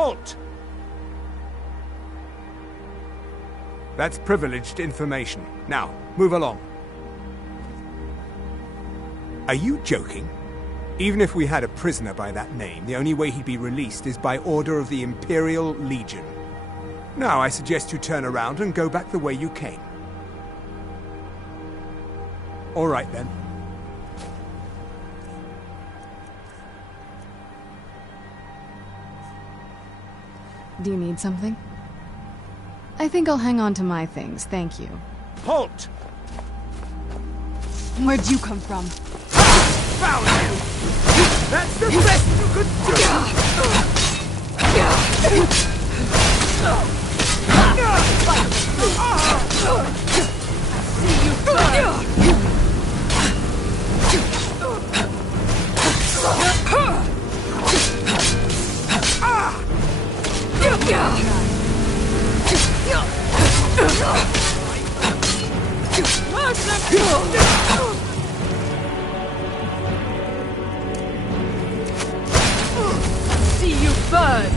Halt! That's privileged information. Now, move along. Are you joking? Even if we had a prisoner by that name, the only way he'd be released is by order of the Imperial Legion. Now, I suggest you turn around and go back the way you came. All right, then. Do you need something? I think I'll hang on to my things, thank you. Halt! Where'd you come from? Found you! That's the best you could do! See you burn!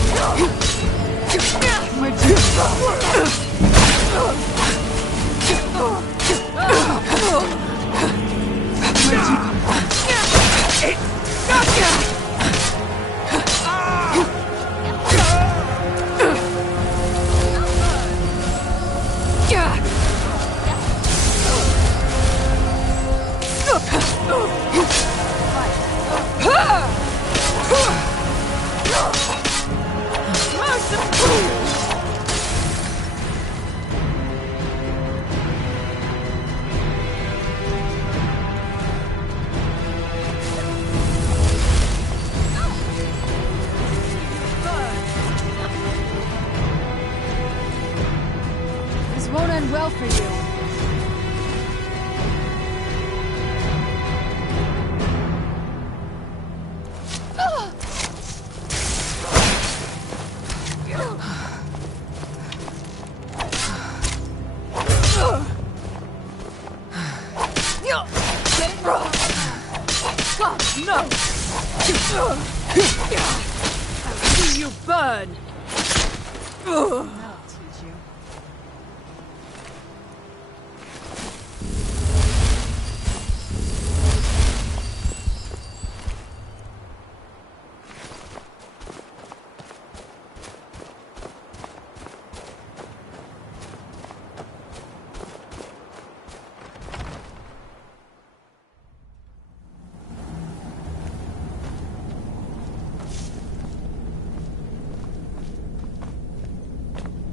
See you burn! Where'd you come This won't end well for you. No! See you burn! That'll teach you.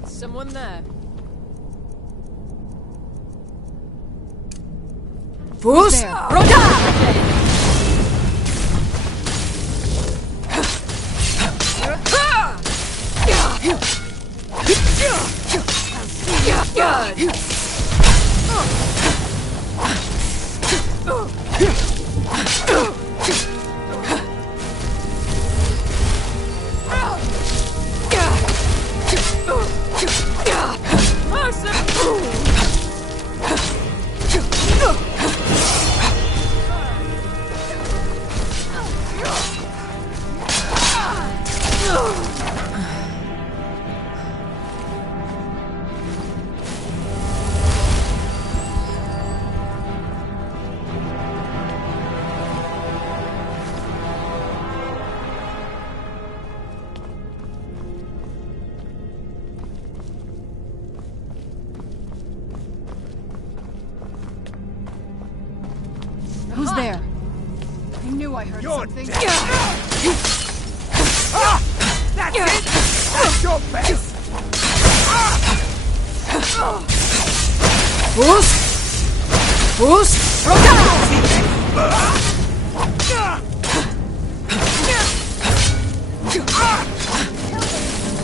Someone there. Who's there? I knew I heard something. Dead. That's it! That's your best!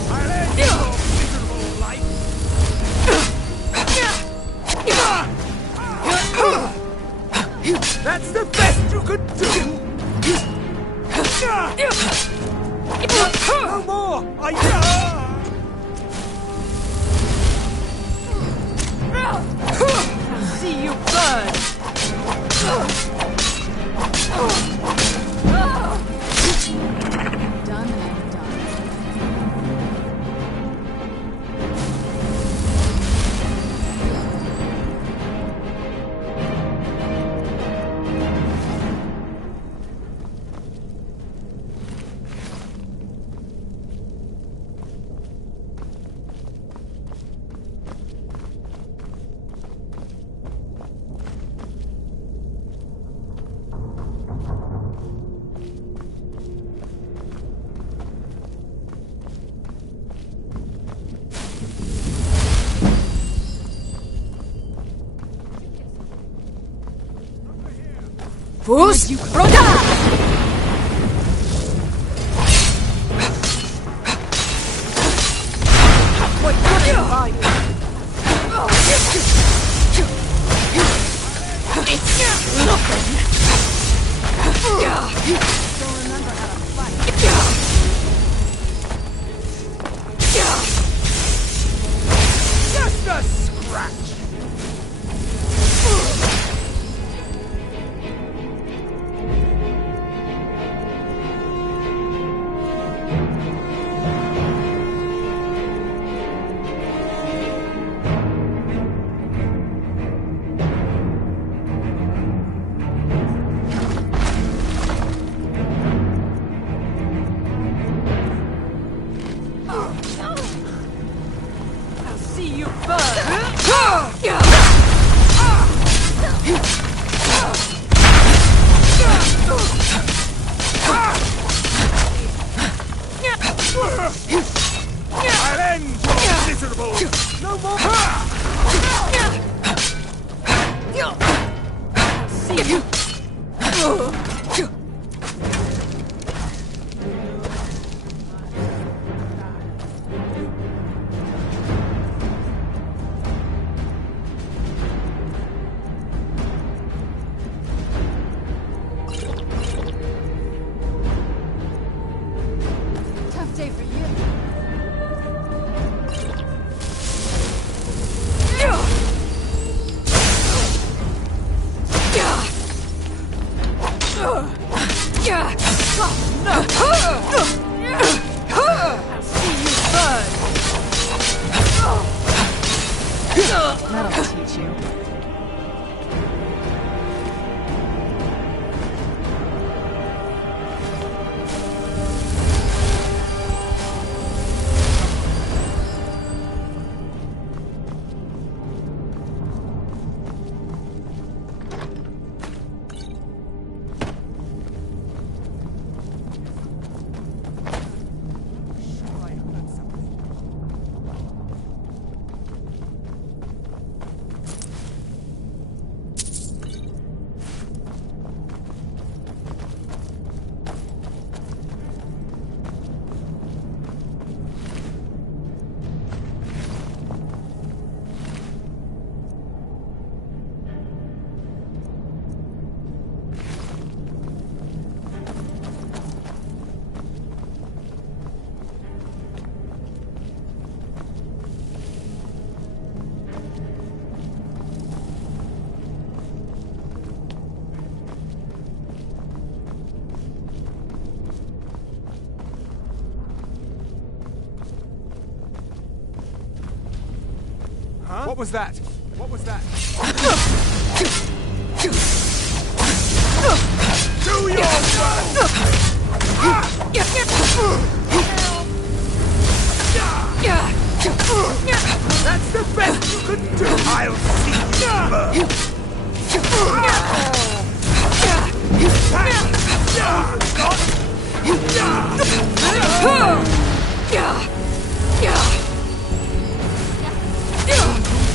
I'll end your miserable life! That's the best you could do! No more! See you burn! Done. Fus Roda! What good are you? It's nothing! Don't remember how to fight. Just a scratch! I'll see you burn! I'll end your miserable... No more... See you! Tough day for you. That'll teach you. Huh? What was that? What was that? Do your That's the best you could do! I'll see you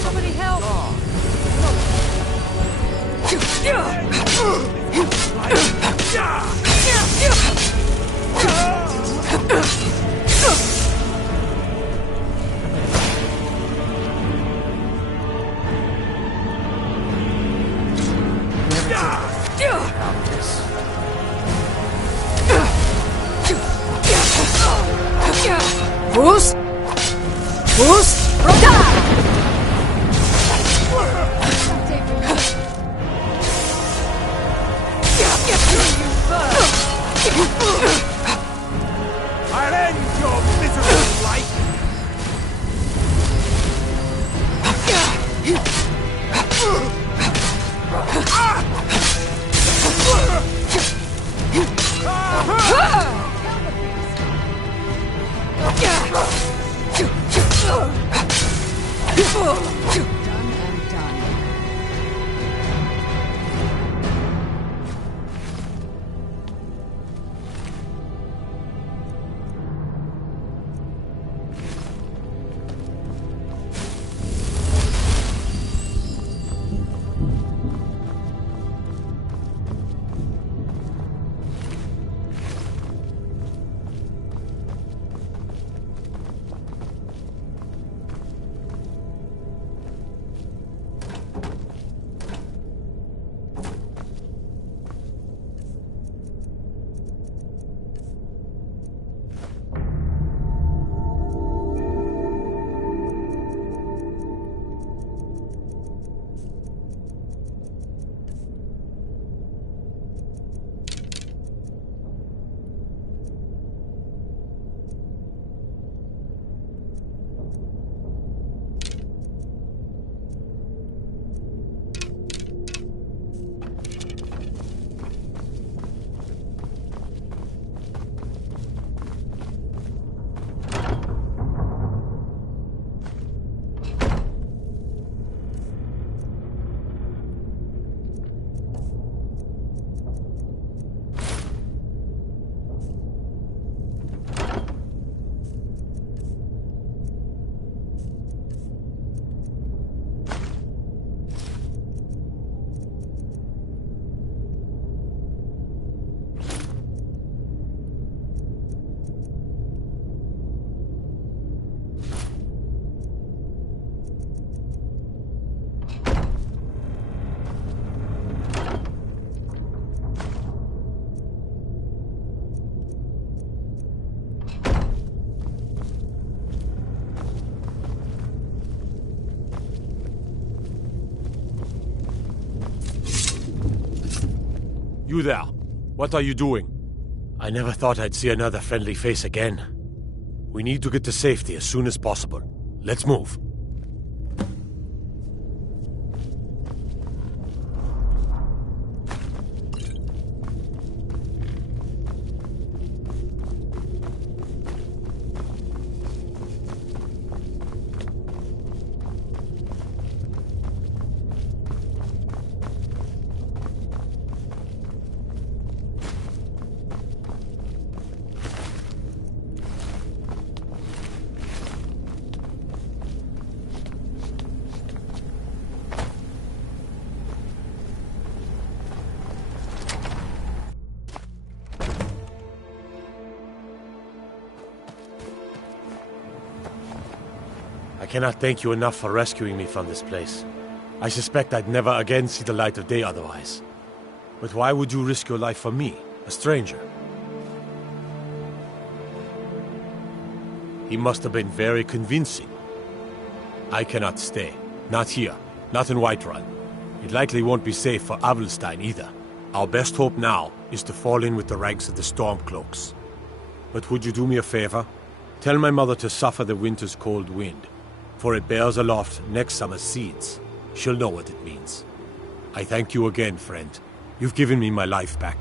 Somebody help! Fus! Fus! Roda! I'll end your miserable life! You there. What are you doing? I never thought I'd see another friendly face again. We need to get to safety as soon as possible. Let's move. I cannot thank you enough for rescuing me from this place. I suspect I'd never again see the light of day otherwise. But why would you risk your life for me, a stranger? He must have been very convincing. I cannot stay. Not here. Not in Whiterun. It likely won't be safe for Avelstein either. Our best hope now is to fall in with the ranks of the Stormcloaks. But would you do me a favor? Tell my mother to suffer the winter's cold wind, for it bears aloft next summer's seeds. She'll know what it means. I thank you again, friend. You've given me my life back.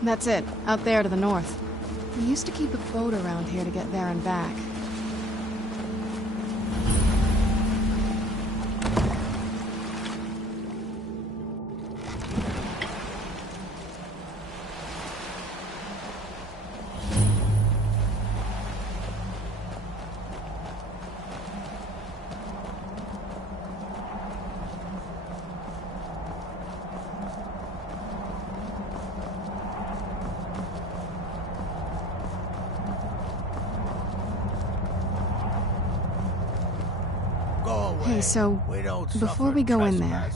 That's it, out there to the north. We used to keep a boat around here to get there and back. Hey, so, before we go in there...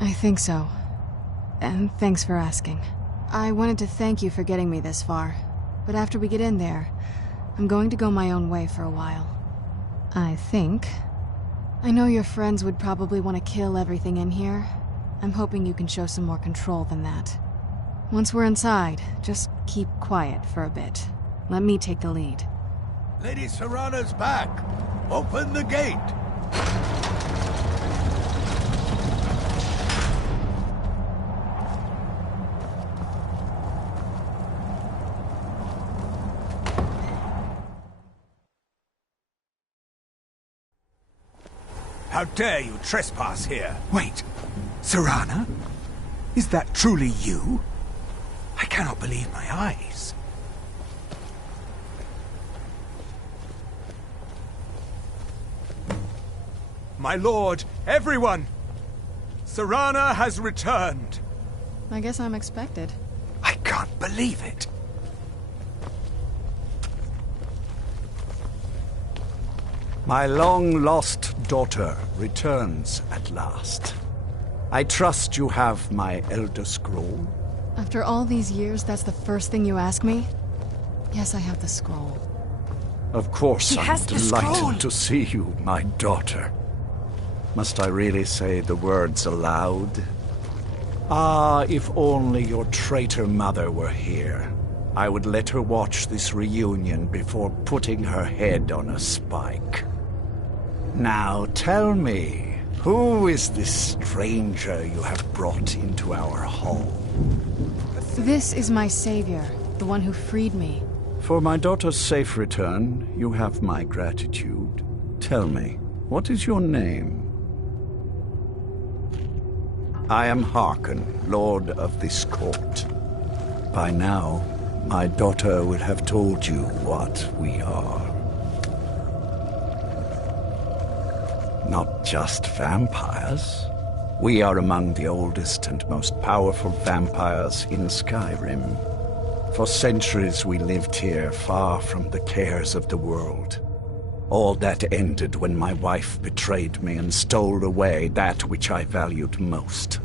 I think so. And thanks for asking. I wanted to thank you for getting me this far, but after we get in there, I'm going to go my own way for a while. I think. I know your friends would probably want to kill everything in here. I'm hoping you can show some more control than that. Once we're inside, just keep quiet for a bit. Let me take the lead. Lady Serana's back! Open the gate! How dare you trespass here? Wait, Serana? Is that truly you? I cannot believe my eyes. My lord, everyone! Serana has returned! I guess I'm expected. I can't believe it. My long-lost daughter returns at last. I trust you have my Elder Scroll. After all these years, that's the first thing you ask me? Yes, I have the scroll. Of course, He I'm has the scroll. delighted to see you, my daughter. Must I really say the words aloud? Ah, if only your traitor mother were here. I would let her watch this reunion before putting her head on a spike. Now tell me, who is this stranger you have brought into our home? This is my savior, the one who freed me. For my daughter's safe return, you have my gratitude. Tell me, what is your name? I am Harkon, Lord of this court. By now, my daughter will have told you what we are. Not just vampires. We are among the oldest and most powerful vampires in Skyrim. For centuries we lived here, far from the cares of the world. All that ended when my wife betrayed me and stole away that which I valued most.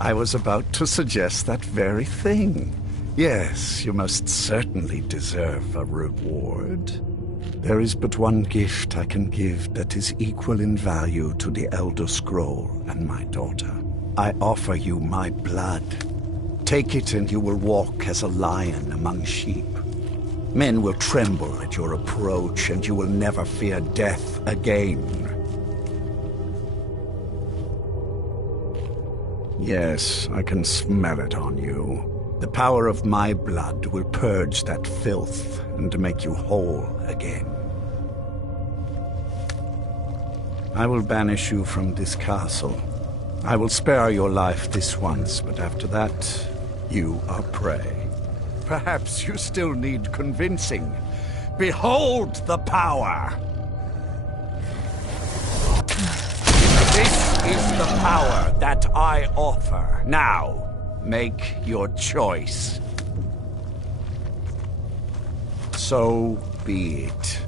I was about to suggest that very thing. Yes, you most certainly deserve a reward. There is but one gift I can give that is equal in value to the Elder Scroll and my daughter. I offer you my blood. Take it and you will walk as a lion among sheep. Men will tremble at your approach and you will never fear death again. Yes, I can smell it on you. The power of my blood will purge that filth and make you whole again. I will banish you from this castle. I will spare your life this once, but after that, you are prey. Perhaps you still need convincing. Behold the power! This is the power that I offer. Now, make your choice. So be it.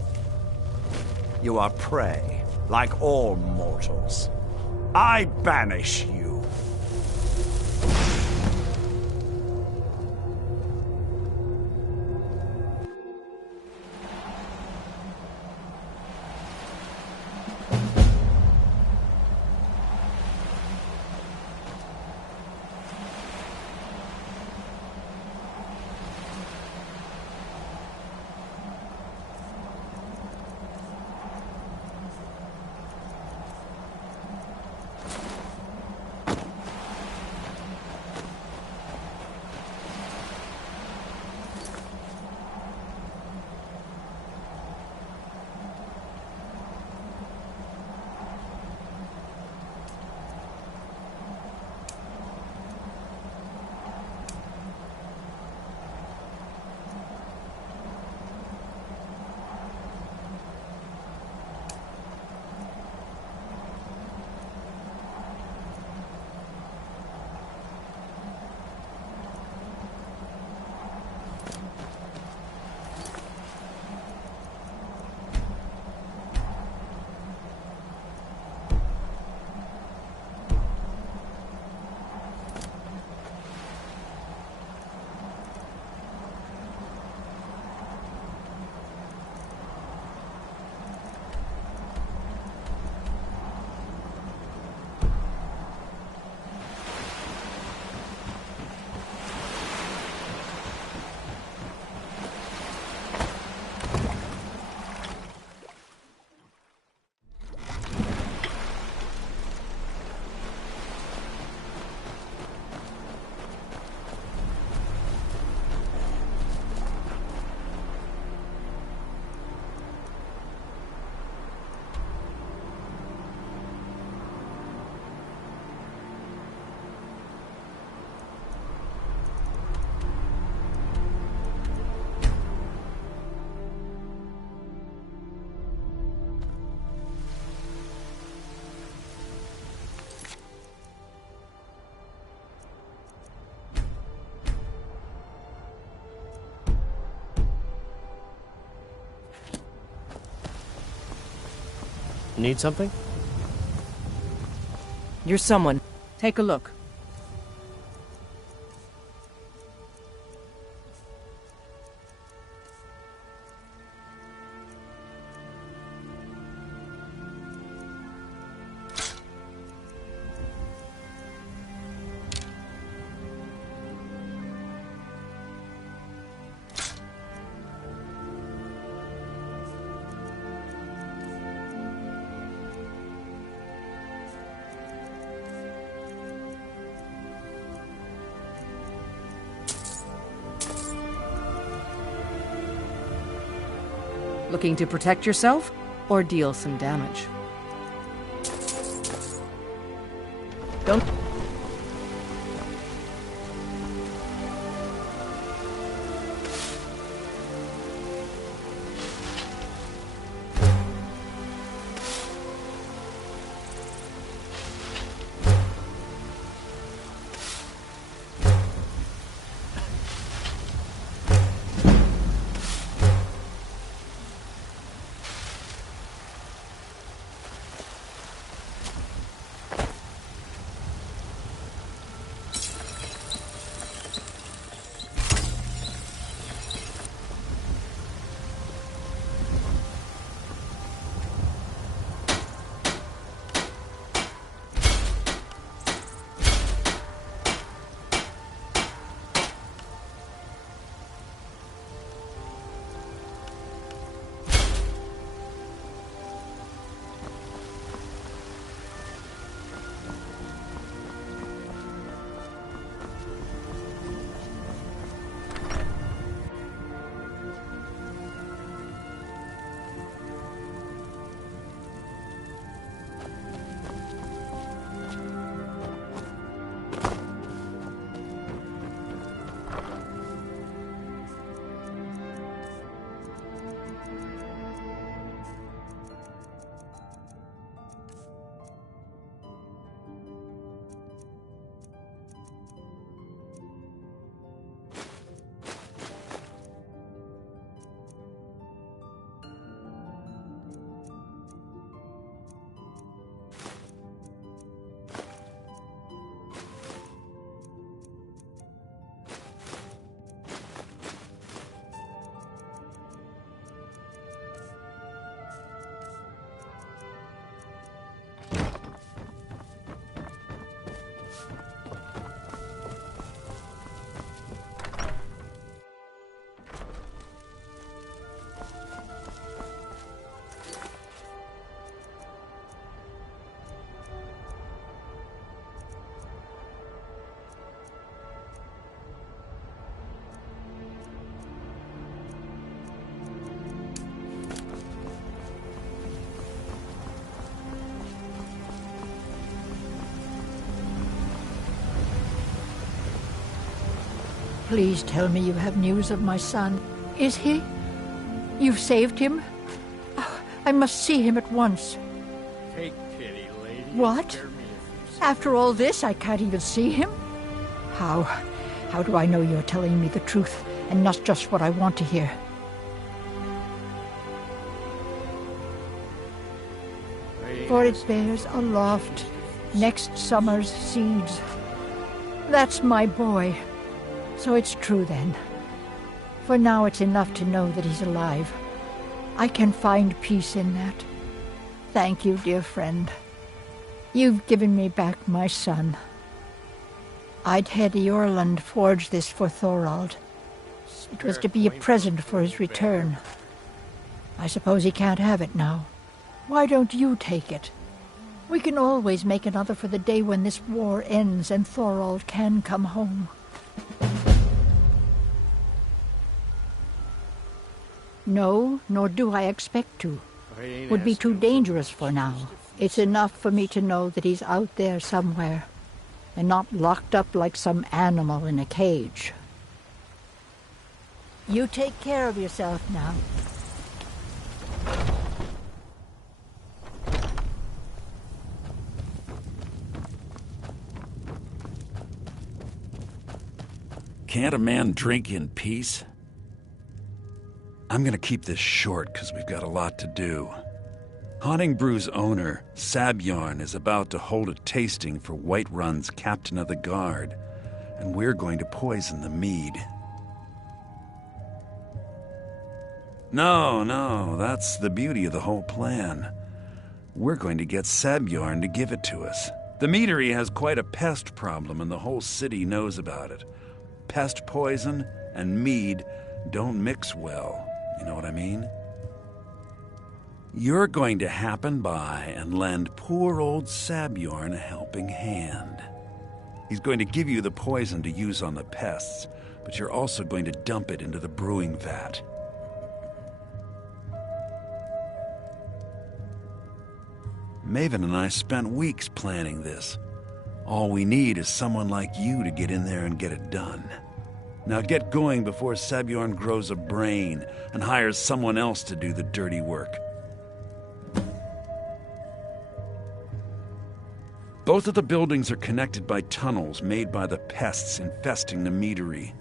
You are prey, like all mortals. I banish you. Need something? You're someone. Take a look. Looking to protect yourself or deal some damage? Don't... Please tell me you have news of my son. Is he? You've saved him? Oh, I must see him at once. Take pity, lady. What? Spare me a few seconds. After all this, I can't even see him? How? How do I know you're telling me the truth and not just what I want to hear? For it bears aloft next summer's seeds. That's my boy. So it's true then. For now it's enough to know that he's alive. I can find peace in that. Thank you, dear friend. You've given me back my son. I'd had Eorlund forge this for Thorald. It was to be a present for his return. I suppose he can't have it now. Why don't you take it? We can always make another for the day when this war ends and Thorald can come home. No, nor do I expect to. Would be too dangerous for now. It's enough for me to know that he's out there somewhere, and not locked up like some animal in a cage. You take care of yourself now. Can't a man drink in peace? I'm gonna keep this short, because we've got a lot to do. Haunting Brew's owner, Sabjorn, is about to hold a tasting for Whiterun's captain of the guard, and we're going to poison the mead. No, that's the beauty of the whole plan. We're going to get Sabjorn to give it to us. The meadery has quite a pest problem, and the whole city knows about it. Pest poison and mead don't mix well, you know what I mean? You're going to happen by and lend poor old Sabjorn a helping hand. He's going to give you the poison to use on the pests, but you're also going to dump it into the brewing vat. Maven and I spent weeks planning this. All we need is someone like you to get in there and get it done. Now get going before Sabjorn grows a brain and hires someone else to do the dirty work. Both of the buildings are connected by tunnels made by the pests infesting the meadery.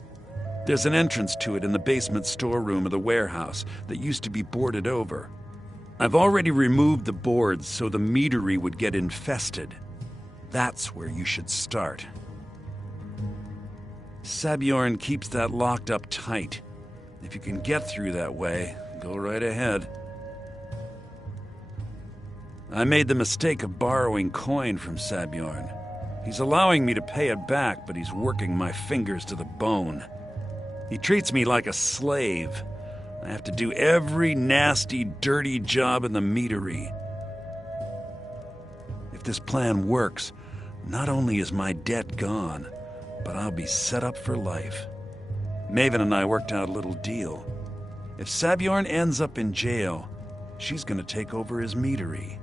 There's an entrance to it in the basement storeroom of the warehouse that used to be boarded over. I've already removed the boards so the meadery would get infested. That's where you should start. Sabjorn keeps that locked up tight. If you can get through that way, go right ahead. I made the mistake of borrowing coin from Sabjorn. He's allowing me to pay it back, but he's working my fingers to the bone. He treats me like a slave. I have to do every nasty, dirty job in the meadery. If this plan works, not only is my debt gone, but I'll be set up for life. Maven and I worked out a little deal. If Sabjorn ends up in jail, she's going to take over his meadery.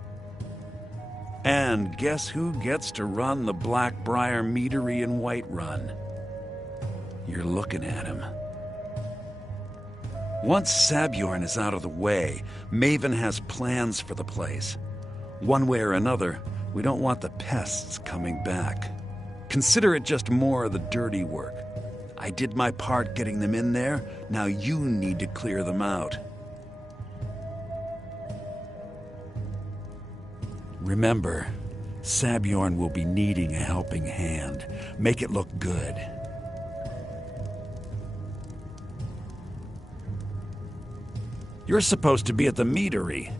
And guess who gets to run the Blackbriar meadery in Whiterun? You're looking at him. Once Sabjorn is out of the way, Maven has plans for the place. One way or another, we don't want the pests coming back. Consider it just more of the dirty work. I did my part getting them in there, now you need to clear them out. Remember, Sabjorn will be needing a helping hand. Make it look good. You're supposed to be at the meadery.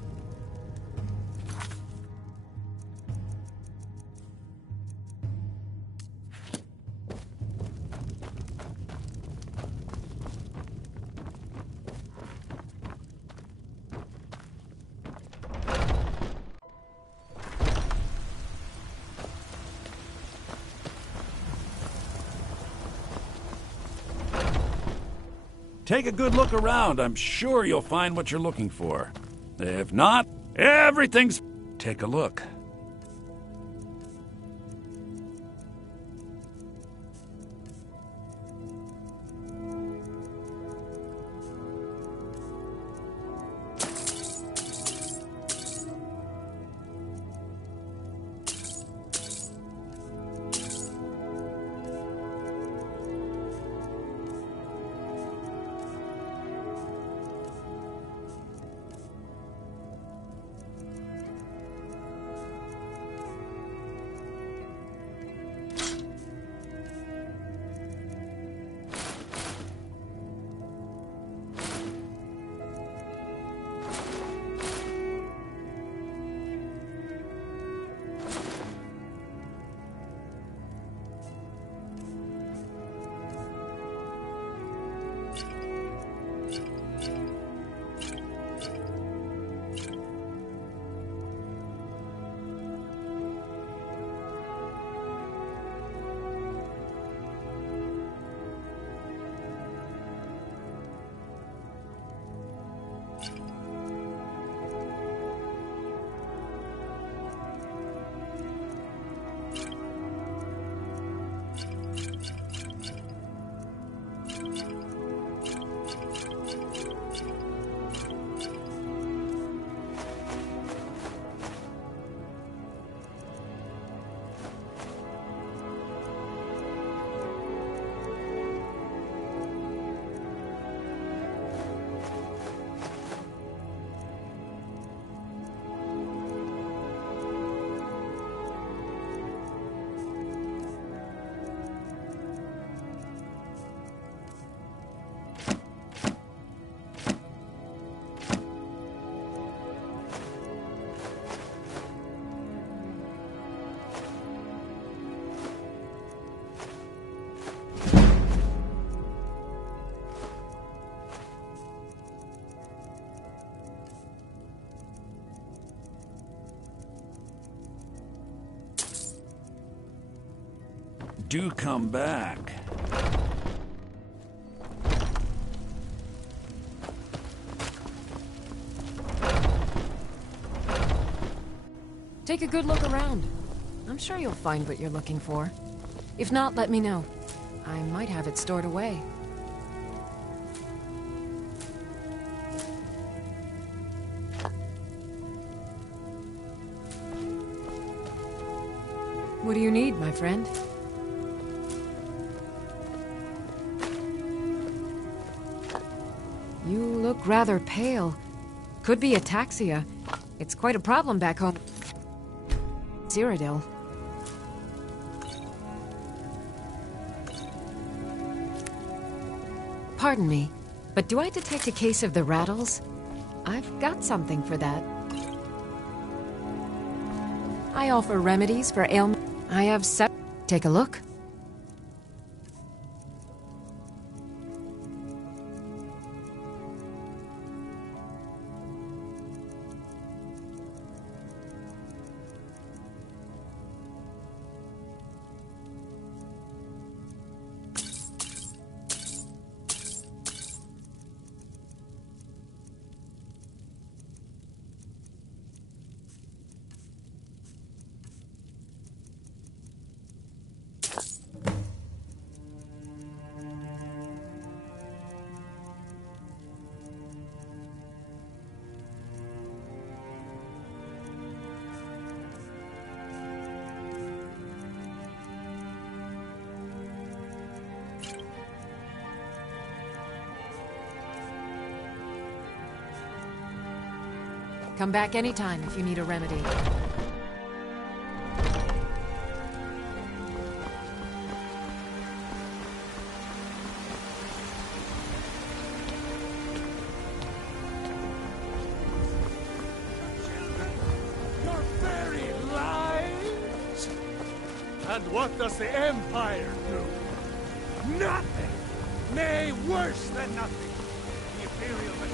Take a good look around. I'm sure you'll find what you're looking for. If not, everything's... Take a look. do come back. Take a good look around. I'm sure you'll find what you're looking for. If not, let me know. I might have it stored away. What do you need, my friend? You look rather pale. Could be ataxia. It's quite a problem back home. Cyrodiil. Pardon me, but do I detect a case of the rattles? I've got something for that. I offer remedies for ailments. I have Take a look. Come back anytime if you need a remedy. Your very lives? And what does the Empire do? Nothing! Nay, worse than nothing! The Imperial machine.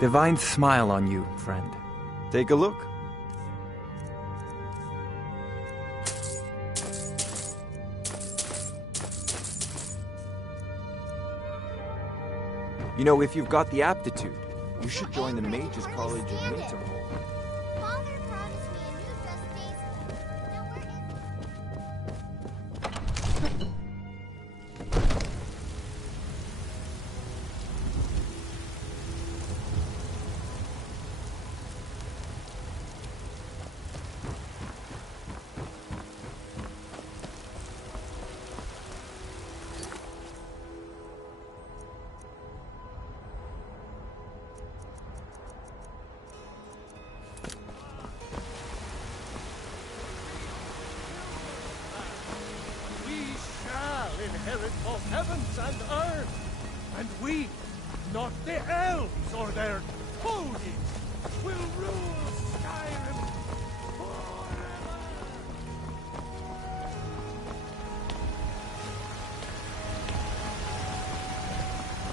Divine smile on you, friend. Take a look. You know, if you've got the aptitude, you should join the Mages College of Winterhold. Father promised me a new dust days. Now where is inherit both heavens and earth, and we, not the elves or their toadies, will rule Skyrim forever.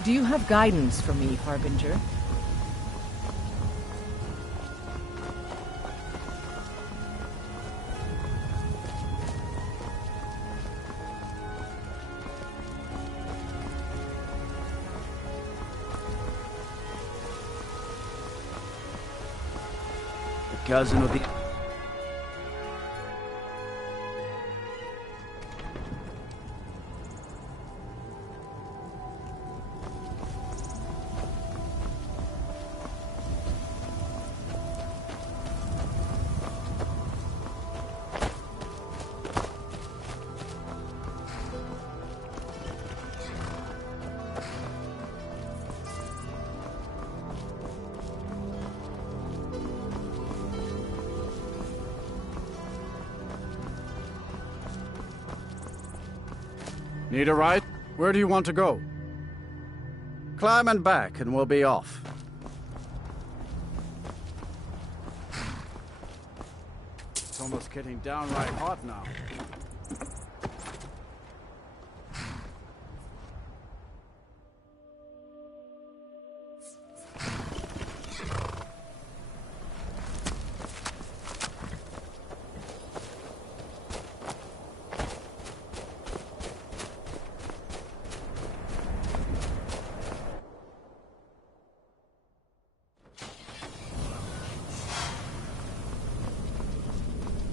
Do you have guidance for me, Harbinger? Cousin of the... Need a ride? Where do you want to go? Climb and back, and we'll be off. It's almost getting downright hot now.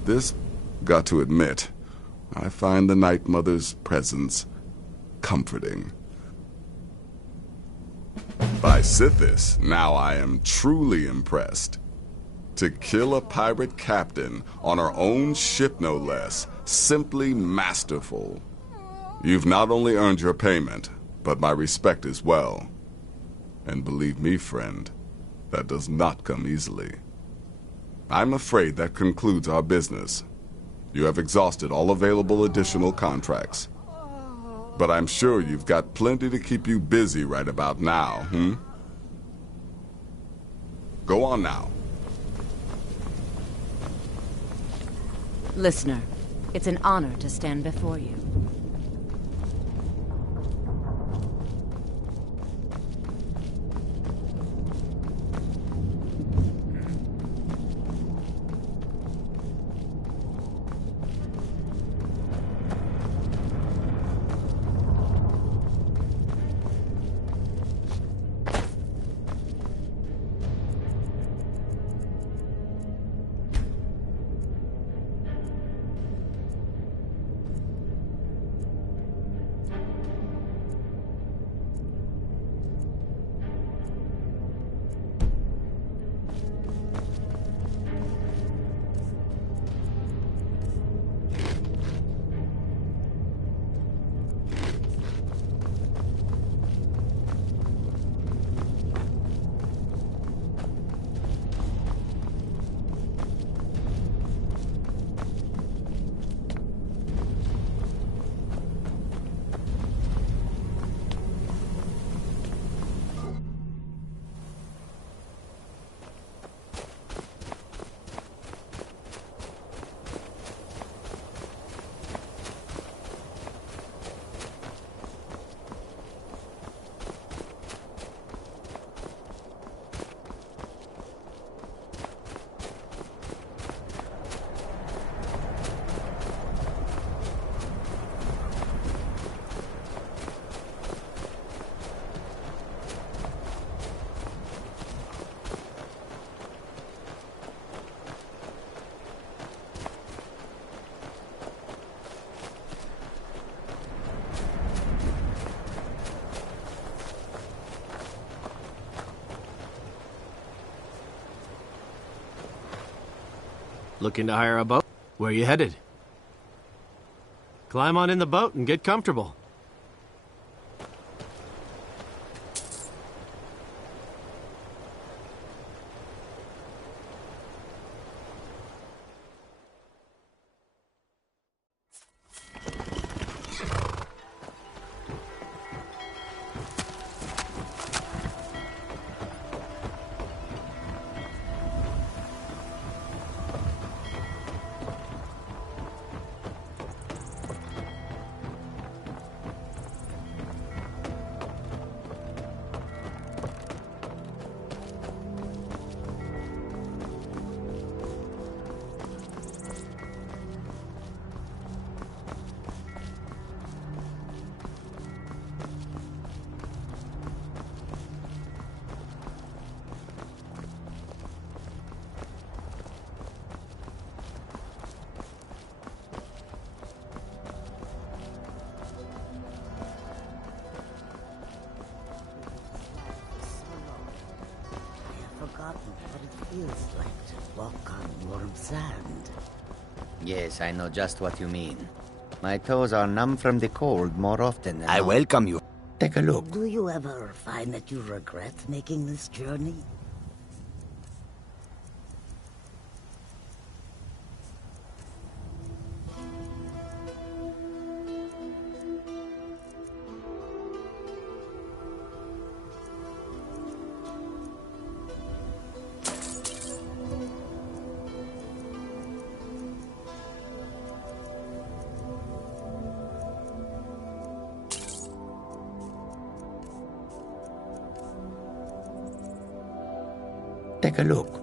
This, got to admit, I find the Night Mother's presence comforting. By Sithis, now I am truly impressed. To kill a pirate captain on our own ship no less, simply masterful. You've not only earned your payment, but my respect as well. And believe me, friend, that does not come easily. I'm afraid that concludes our business. You have exhausted all available additional contracts. But I'm sure you've got plenty to keep you busy right about now, Go on now. Listener, it's an honor to stand before you. Looking to hire a boat? Where you headed? Climb on in the boat and get comfortable. Feels like to walk on warm sand. Yes, I know just what you mean. My toes are numb from the cold more often than I welcome you. Take a look. Do you ever find that you regret making this journey? Take a look.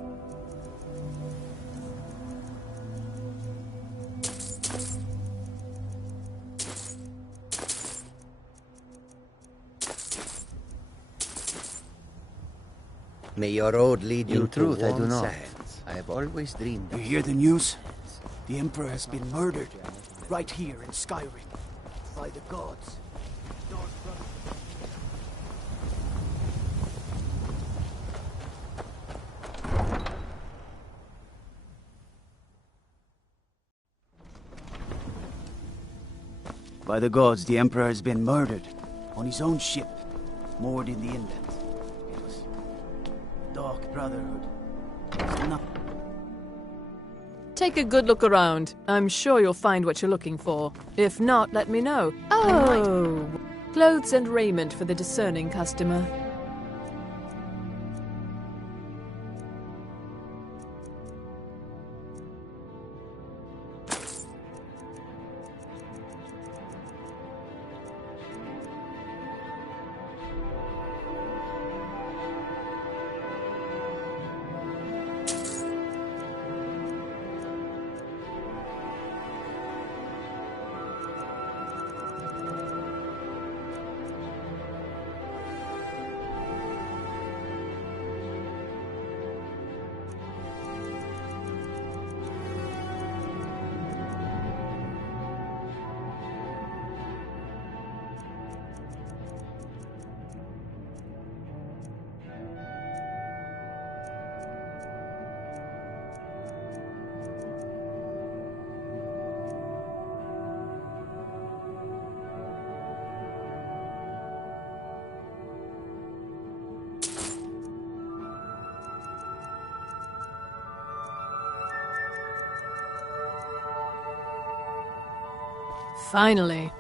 May your road lead you. In truth, I do not. I have always dreamed of... You hear the news? The Emperor has been murdered. Right here in Skyrim. By the gods. By the gods, the Emperor has been murdered. On his own ship. Moored in the inlet. It was... Dark Brotherhood. It's nothing. Take a good look around. I'm sure you'll find what you're looking for. If not, let me know. Oh, clothes and raiment for the discerning customer. Finally.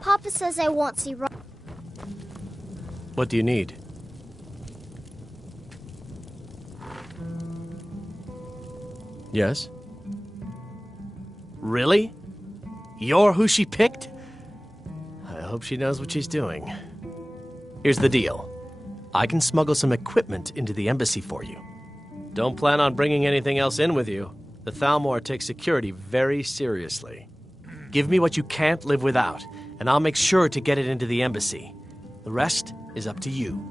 Papa says I won't see Ron. What do you need? Yes? Really? You're who she picked? I hope she knows what she's doing. Here's the deal. I can smuggle some equipment into the embassy for you. Don't plan on bringing anything else in with you. The Thalmor takes security very seriously. Give me what you can't live without, and I'll make sure to get it into the embassy. The rest is up to you.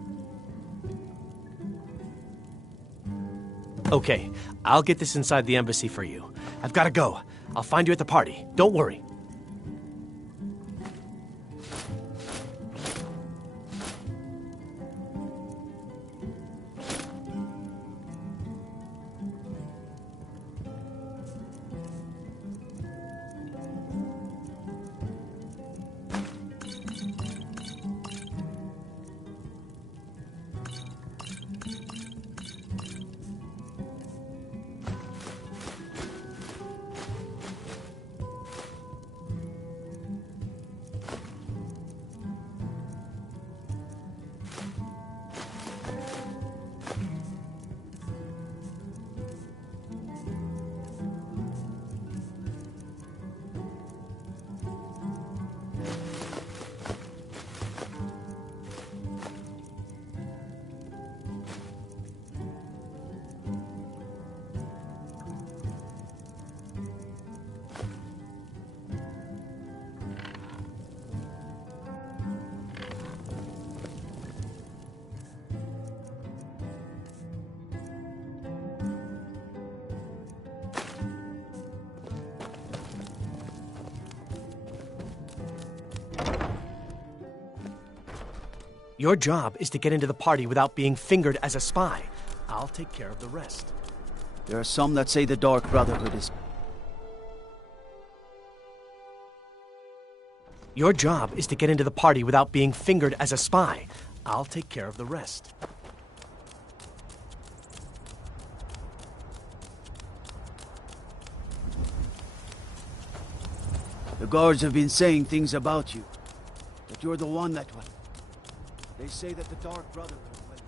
Okay, I'll get this inside the embassy for you. I've got to go. I'll find you at the party. Don't worry. Your job is to get into the party without being fingered as a spy. I'll take care of the rest. There are some that say the Dark Brotherhood is... Your job is to get into the party without being fingered as a spy. I'll take care of the rest. The guards have been saying things about you. That you're the one that went. They say that the Dark Brotherhood went.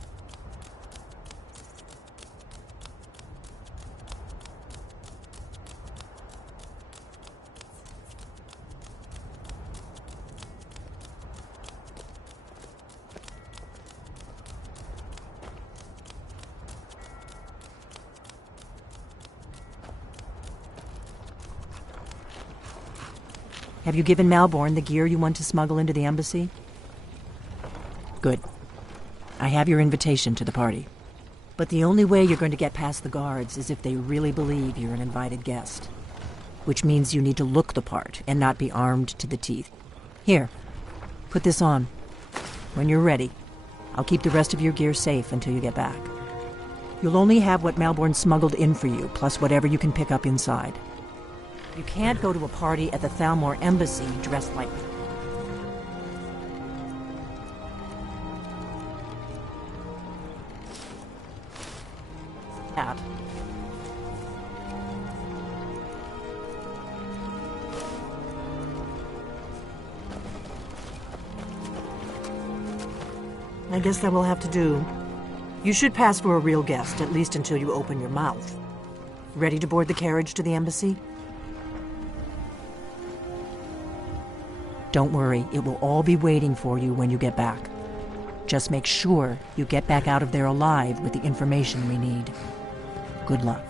Have you given Malborn the gear you want to smuggle into the embassy? Good. I have your invitation to the party. But the only way you're going to get past the guards is if they really believe you're an invited guest. Which means you need to look the part and not be armed to the teeth. Here, put this on. When you're ready, I'll keep the rest of your gear safe until you get back. You'll only have what Malborn smuggled in for you, plus whatever you can pick up inside. You can't go to a party at the Thalmor Embassy dressed like that. I guess that will have to do. You should pass for a real guest, at least until you open your mouth. Ready to board the carriage to the embassy? Don't worry, it will all be waiting for you when you get back. Just make sure you get back out of there alive with the information we need. Good luck.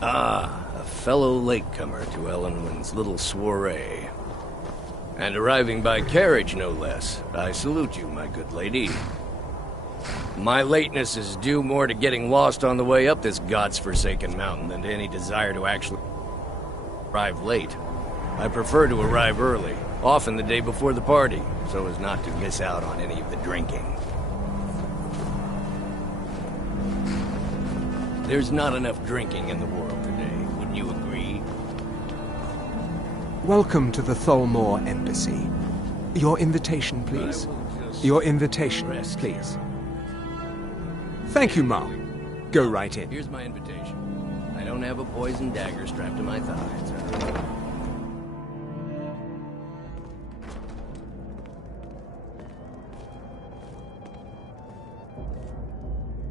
Ah, a fellow latecomer to Elenwen's little soiree. And arriving by carriage, no less. I salute you, my good lady. My lateness is due more to getting lost on the way up this god's-forsaken mountain than to any desire to actually arrive late. I prefer to arrive early, often the day before the party, so as not to miss out on any of the drinking. There's not enough drinking in the world today, wouldn't you agree? Welcome to the Thalmor Embassy. Your invitation, please. Your invitation, please. Thank you, Mal. Go right in. Here's my invitation. I don't have a poison dagger strapped to my thighs.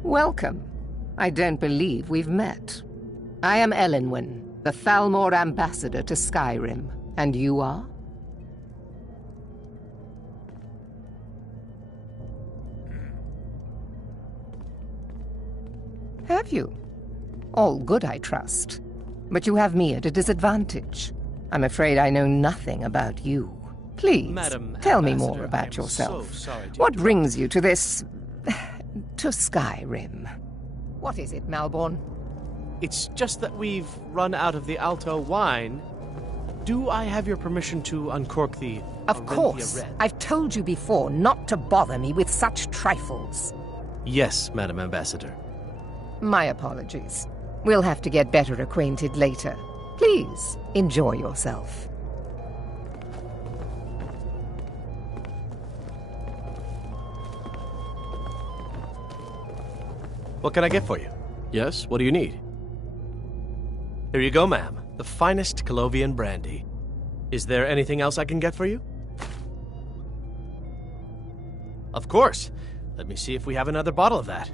Welcome. I don't believe we've met. I am Elenwen, the Thalmor ambassador to Skyrim. And you are? Have you? All good, I trust. But you have me at a disadvantage. I'm afraid I know nothing about you. Please, Madam tell me Ambassador, more about I'm yourself. so sorry to What brings you to this... to Skyrim? What is it, Malborn? It's just that we've run out of the Alto wine. Do I have your permission to uncork the Of course. Red? I've told you before not to bother me with such trifles. Yes, Madam Ambassador. My apologies. We'll have to get better acquainted later. Please, enjoy yourself. What can I get for you? Yes, what do you need? Here you go, ma'am. The finest Colovian brandy. Is there anything else I can get for you? Of course. Let me see if we have another bottle of that.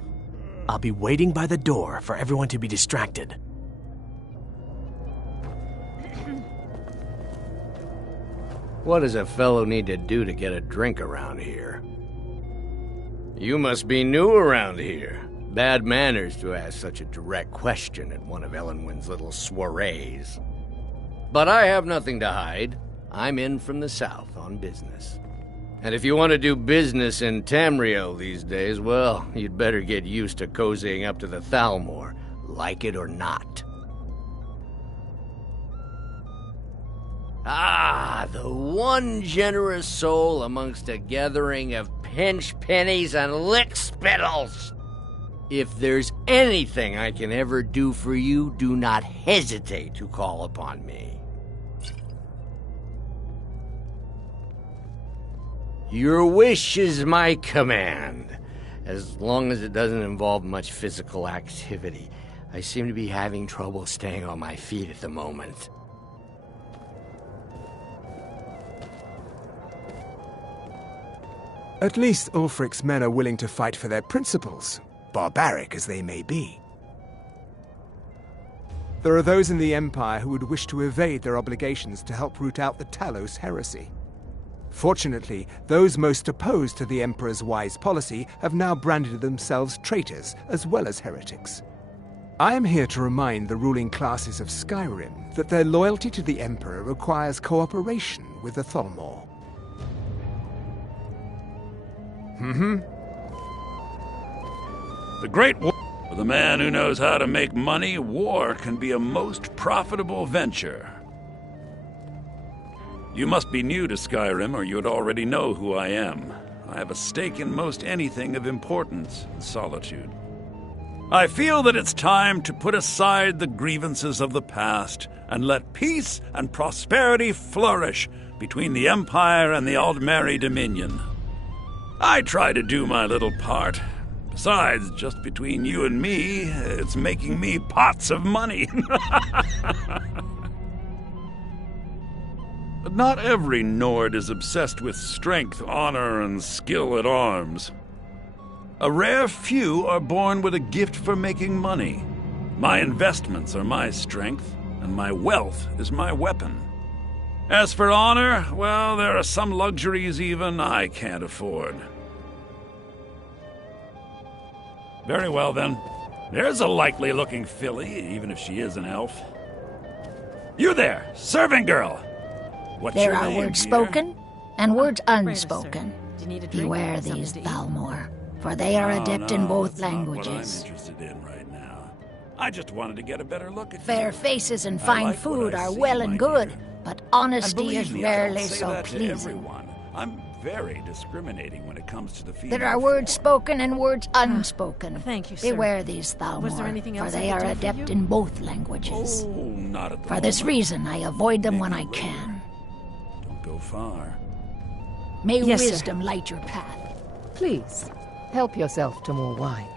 I'll be waiting by the door for everyone to be distracted. What does a fellow need to do to get a drink around here? You must be new around here. Bad manners to ask such a direct question at one of Elenwen's little soirees. But I have nothing to hide. I'm in from the south on business. And if you want to do business in Tamriel these days, well, you'd better get used to cozying up to the Thalmor, like it or not. Ah, the one generous soul amongst a gathering of pinch pennies and lick spittles. If there's anything I can ever do for you, do not hesitate to call upon me. Your wish is my command. As long as it doesn't involve much physical activity. I seem to be having trouble staying on my feet at the moment. At least Ulfric's men are willing to fight for their principles, barbaric as they may be. There are those in the Empire who would wish to evade their obligations to help root out the Talos heresy. Fortunately, those most opposed to the Emperor's wise policy have now branded themselves traitors as well as heretics. I am here to remind the ruling classes of Skyrim that their loyalty to the Emperor requires cooperation with the Thalmor. The Great War. For the man who knows how to make money, war can be a most profitable venture. You must be new to Skyrim, or you'd already know who I am. I have a stake in most anything of importance in Solitude. I feel that it's time to put aside the grievances of the past and let peace and prosperity flourish between the Empire and the Aldmeri Dominion. I try to do my little part. Besides, just between you and me, it's making me pots of money. But not every Nord is obsessed with strength, honor, and skill at arms. A rare few are born with a gift for making money. My investments are my strength, and my wealth is my weapon. As for honor, well, there are some luxuries even I can't afford. Very well, then. There's a likely-looking filly, even if she is an elf. You there, serving girl! What's There your are name, words dear? spoken and words unspoken. Do you need a drink? Beware Something these to eat? Thalmor, for they are adept in both languages. That's not what I'm interested in right now. I just wanted to get a better look at Fair you. faces and I fine like what food I are see, well my and good, dear. but And honesty believe is me, I don't rarely say so that to pleasing. everyone. I'm very discriminating when it comes to the female. There are words spoken and words unspoken. Thank you, sir. Beware these Thalmor, Was there anything for else I they could are do for adept you? in both languages. Oh, not at the For this moment. reason, I avoid them when I Maybe later. can. Don't go far. May Yes, sir. wisdom light your path. Please, help yourself to more wine.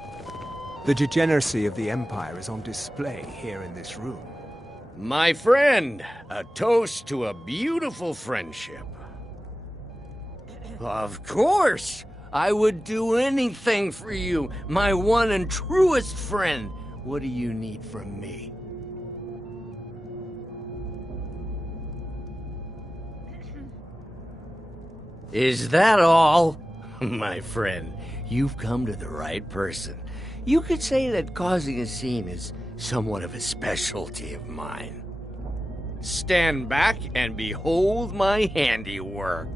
The degeneracy of the Empire is on display here in this room. My friend, a toast to a beautiful friendship. Of course! I would do anything for you, my one and truest friend. What do you need from me? Is that all? My friend, you've come to the right person. You could say that causing a scene is somewhat of a specialty of mine. Stand back and behold my handiwork.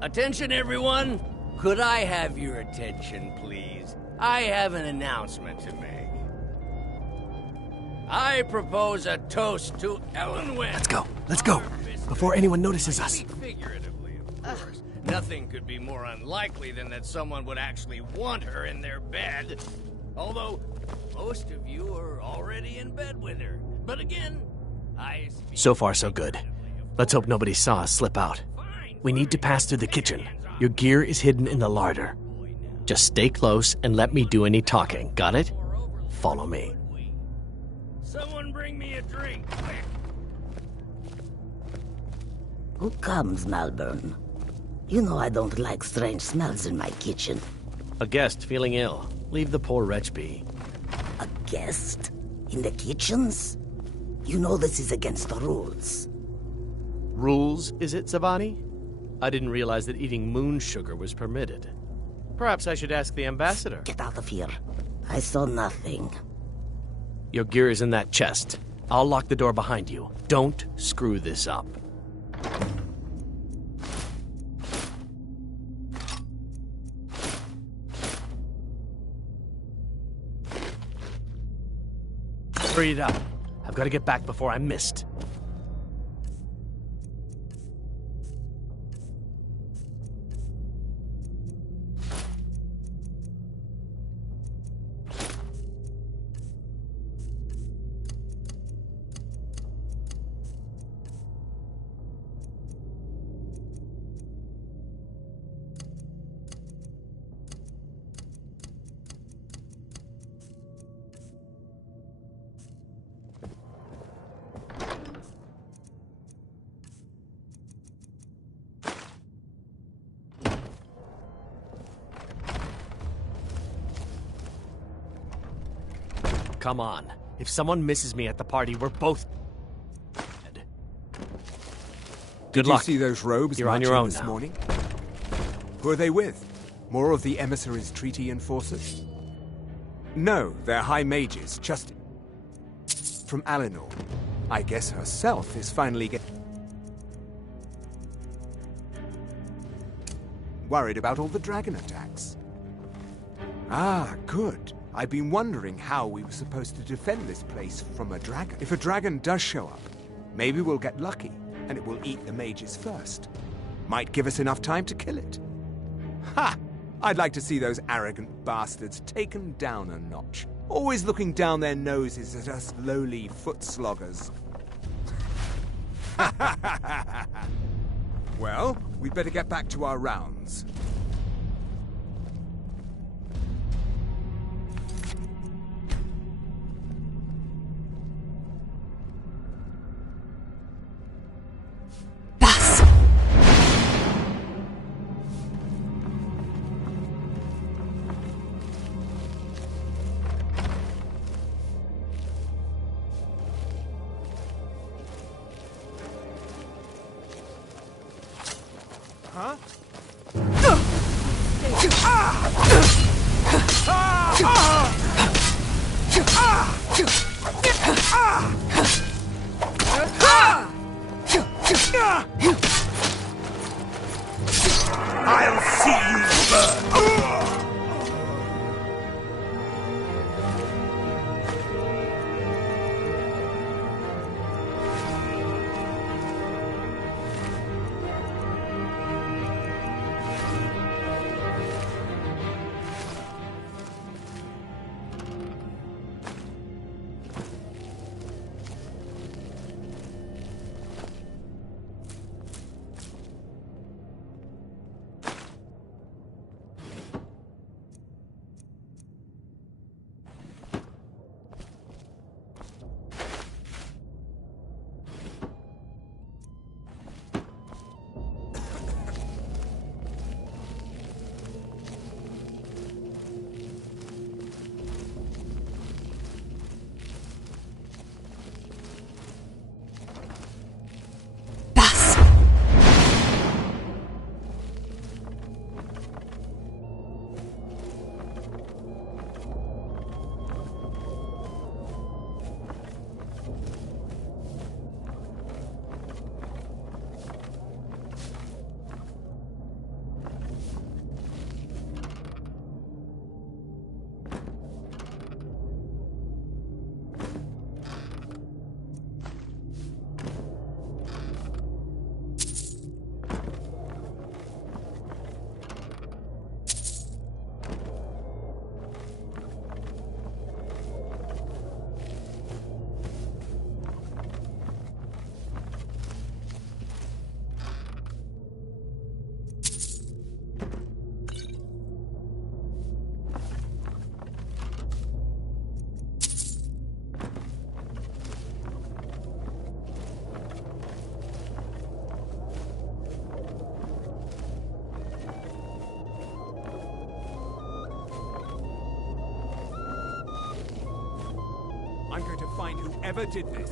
Attention, everyone! Could I have your attention, please? I have an announcement to make. I propose a toast to Ellenwyn. Let's go, before anyone notices us. Figuratively, of course. Nothing could be more unlikely than that someone would actually want her in their bed. Although, most of you are already in bed with her. But again, I... So far, so good. Let's hope nobody saw us slip out. We need to pass through the kitchen. Your gear is hidden in the larder. Just stay close and let me do any talking. Got it? Follow me. Someone bring me a drink, quick! Who comes, Malburn? You know I don't like strange smells in my kitchen. A guest feeling ill. Leave the poor wretch be. A guest? In the kitchens? You know this is against the rules. Rules, is it, Zavani? I didn't realize that eating moon sugar was permitted. Perhaps I should ask the ambassador. Get out of here. I saw nothing. Your gear is in that chest. I'll lock the door behind you. Don't screw this up. Hurry it up. I've got to get back before I'm missed. Come on. If someone misses me at the party, we're both dead. Good luck. Did you see those robes You're on your marching own this now. morning? Who are they with? More of the emissaries' treaty enforcers? No, they're high mages, just from Alinor. I guess herself is finally worried about all the dragon attacks. Ah, good. I've been wondering how we were supposed to defend this place from a dragon. If a dragon does show up, maybe we'll get lucky, and it will eat the mages first. Might give us enough time to kill it. Ha! I'd like to see those arrogant bastards taken down a notch. Always looking down their noses at us lowly foot sloggers. Well, we'd better get back to our rounds. Huh? I'll see you burn! I'm going to find whoever did this.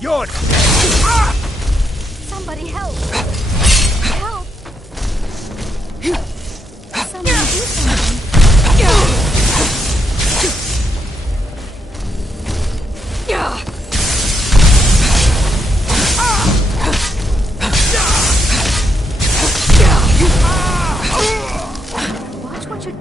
You're dead! Ah! Somebody help! Help! Somebody do something! Watch what you...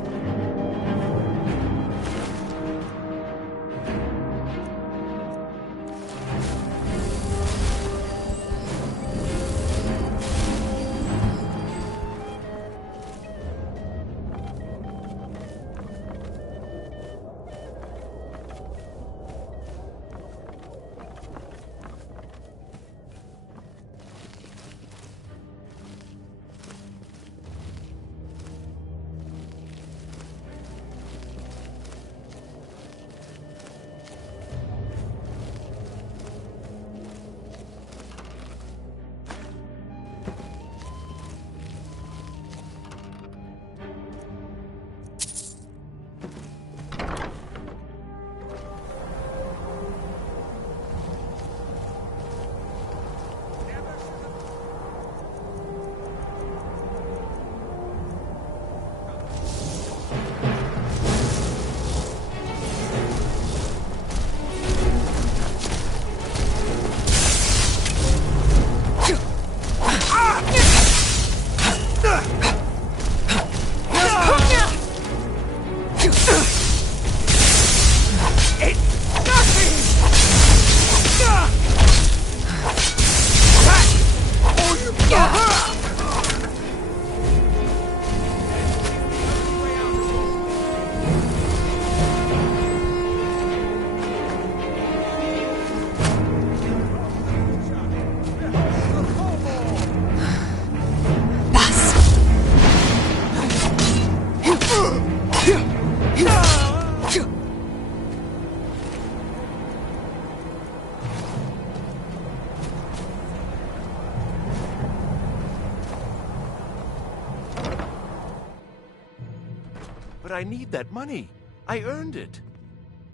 but I need that money. I earned it.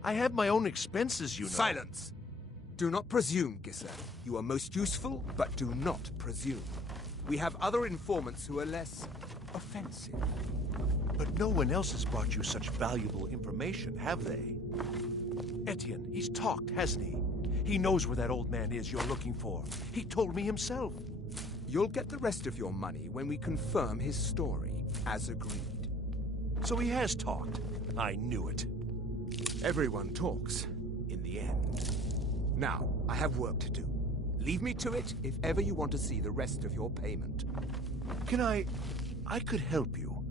I have my own expenses, you know. Silence! Do not presume, Gisser. You are most useful, but do not presume. We have other informants who are less offensive. But no one else has brought you such valuable information, have they? Etienne, he's talked, hasn't he? He knows where that old man is you're looking for. He told me himself. You'll get the rest of your money when we confirm his story, as agreed. So he has talked. I knew it. Everyone talks, in the end. Now, I have work to do. Leave me to it if ever you want to see the rest of your payment. Can I could help you.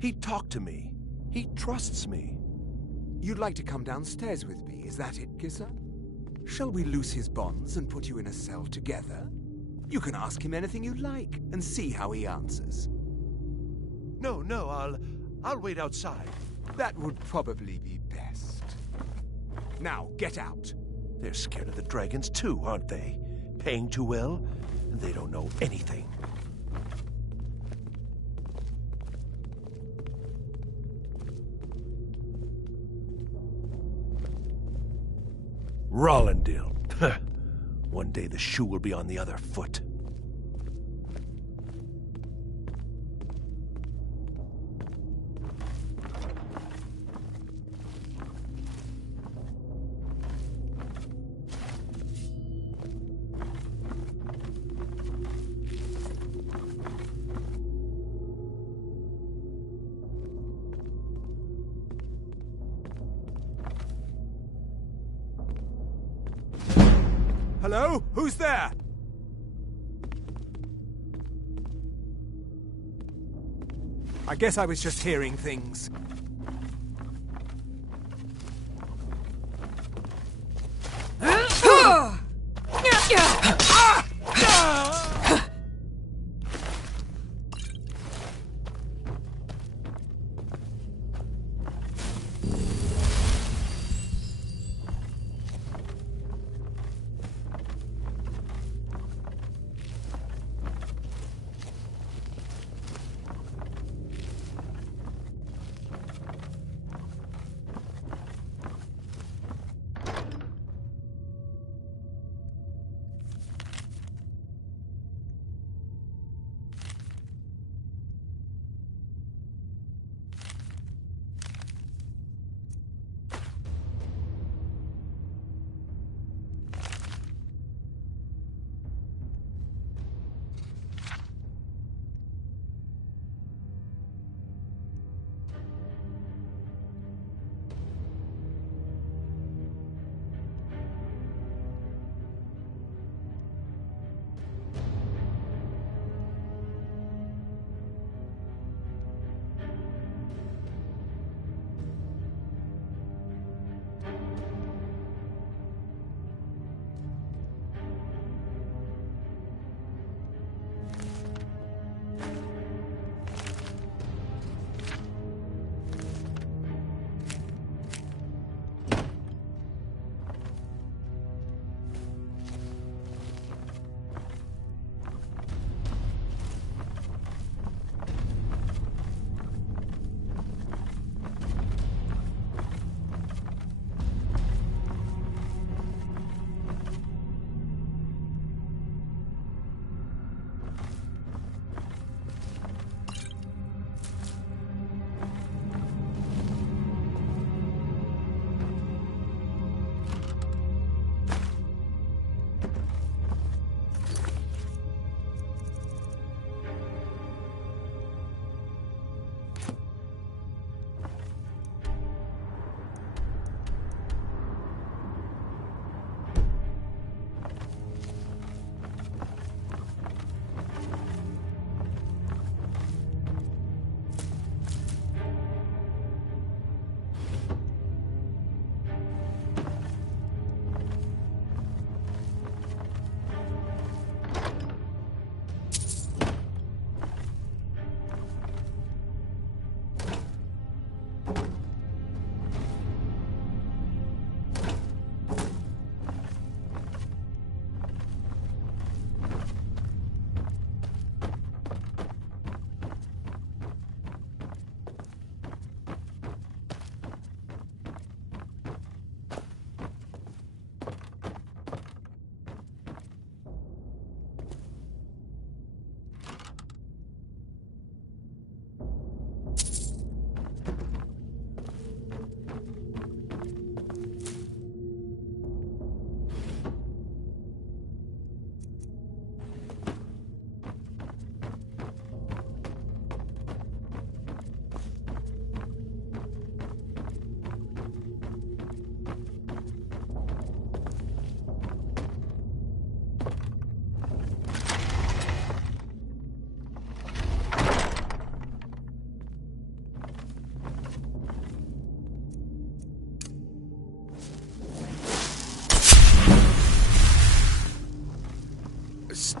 He talked to me. He trusts me. You'd like to come downstairs with me, is that it, Gisser? Shall we loose his bonds and put you in a cell together? You can ask him anything you like and see how he answers. No, I'll wait outside. That would probably be best. Now, get out. They're scared of the dragons too, aren't they? Paying too well, and they don't know anything. Rollendale. One day the shoe will be on the other foot. Hello? Who's there? I guess I was just hearing things.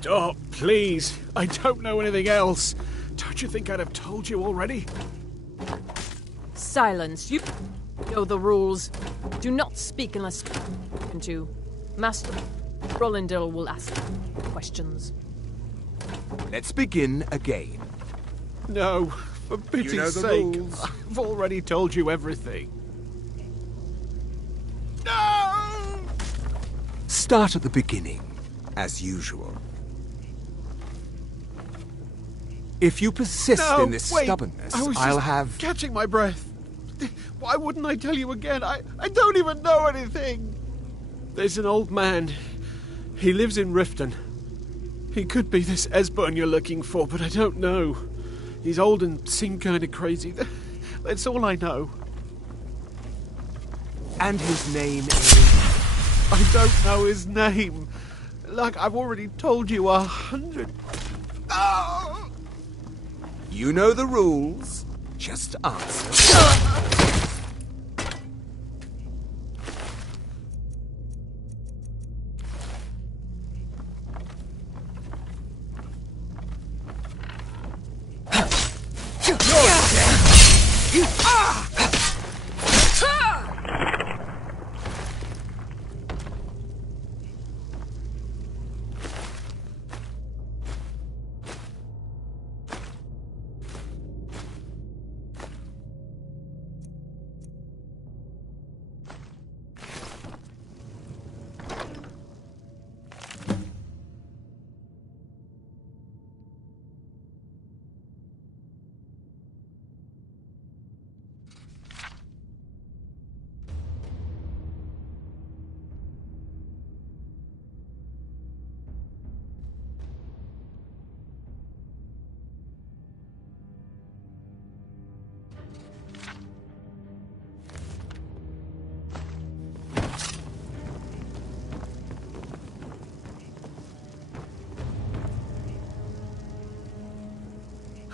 Stop, please. I don't know anything else. Don't you think I'd have told you already? Silence. You know the rules. Do not speak unless spoken to. Master Rolandil will ask questions. Let's begin again. No, for pity's You know the sake. rules. I've already told you everything. Start at the beginning, as usual. If you persist No, in this wait. stubbornness, I was I'll just have... catching my breath. Why wouldn't I tell you again? I don't even know anything. There's an old man. He lives in Riften. He could be this Esbern you're looking for, but I don't know. He's old and seemed kind of crazy. That's all I know. And his name is... I don't know his name. Like I've already told you 100. Oh! You know the rules. Just answer.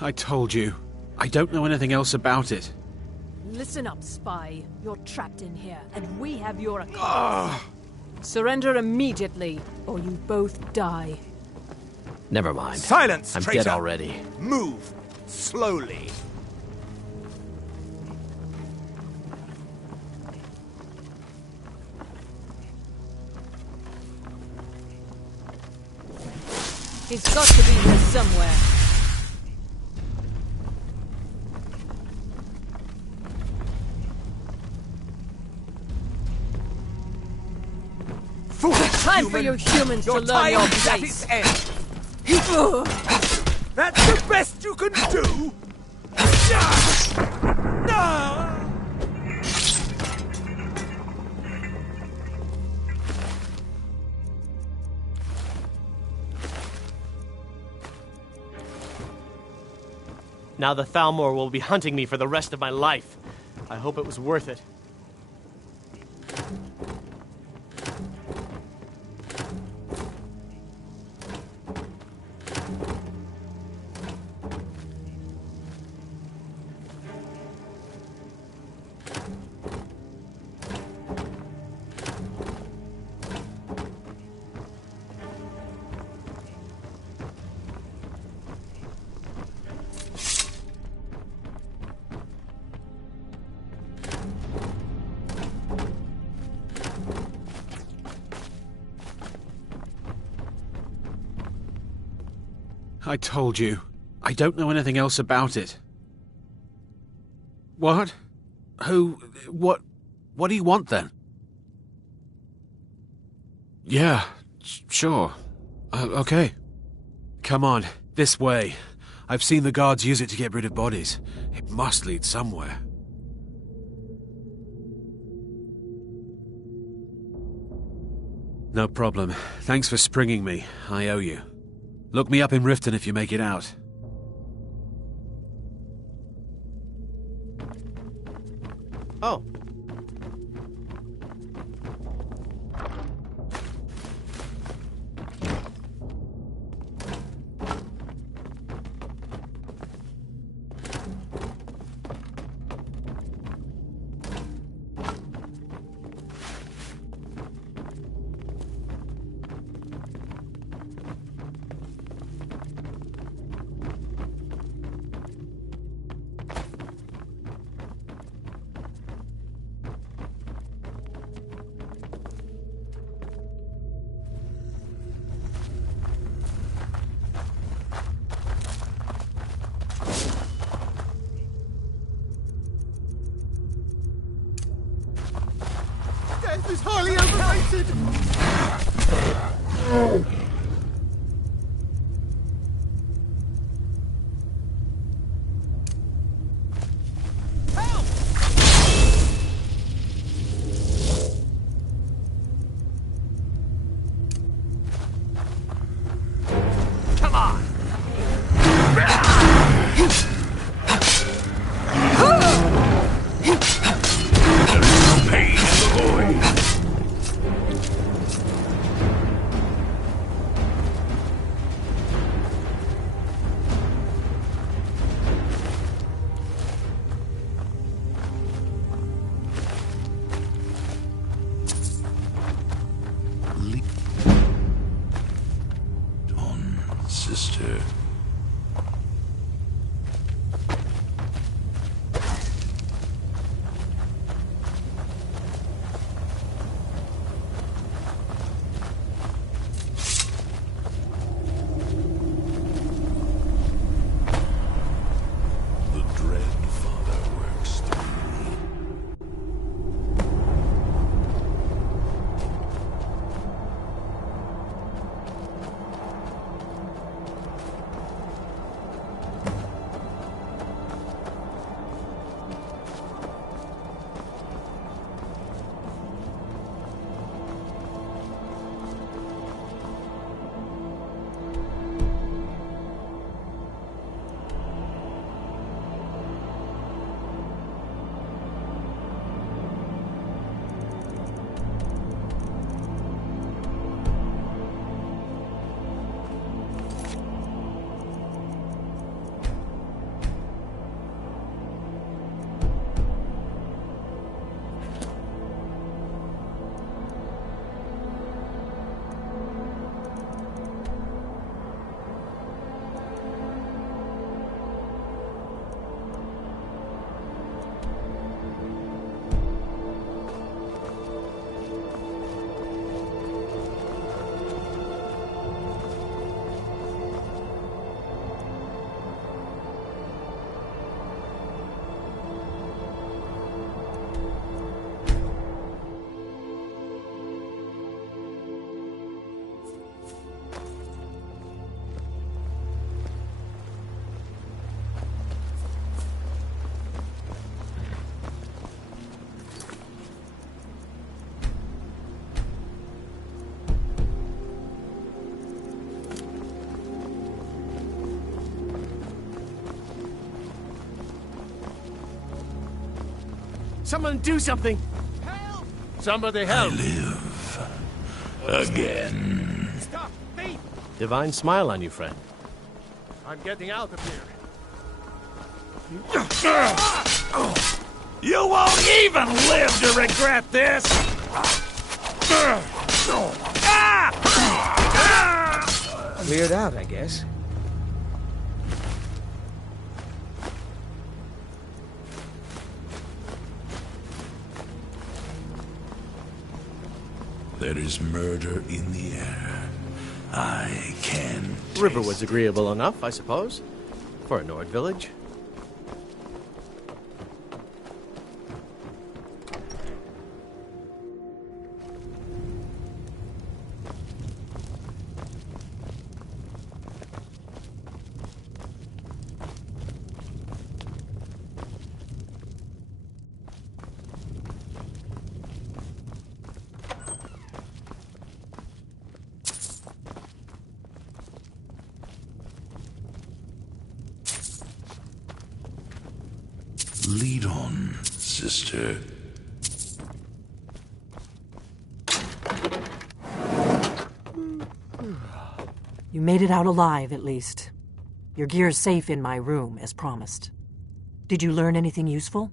I told you. I don't know anything else about it. Listen up, spy. You're trapped in here, and we have your accomplice. Surrender immediately, or you both die. Never mind. Silence, I'm traitor. dead already. Move. Slowly. He's got to be here somewhere. Time for you humans to learn your place. That's the best you can do. Now the Thalmor will be hunting me for the rest of my life. I hope it was worth it. I told you. I don't know anything else about it. What? Who? What do you want then? Yeah, sure. Okay. Come on, this way. I've seen the guards use it to get rid of bodies. It must lead somewhere. No problem. Thanks for springing me. I owe you. Look me up in Riften if you make it out. Oh. acid! Come on! Pain in the void. Sister. The dread Father works through me. Someone do something! Help! Somebody help! I live again. Stop! Thief! Divine smile on you, friend. I'm getting out of here. You won't even live to regret this! Cleared out, I guess. There is murder in the air. I can. Riverwood's agreeable enough, I suppose, for a Nord village. Lead on, sister. You made it out alive, at least. Your gear's safe in my room, as promised. Did you learn anything useful?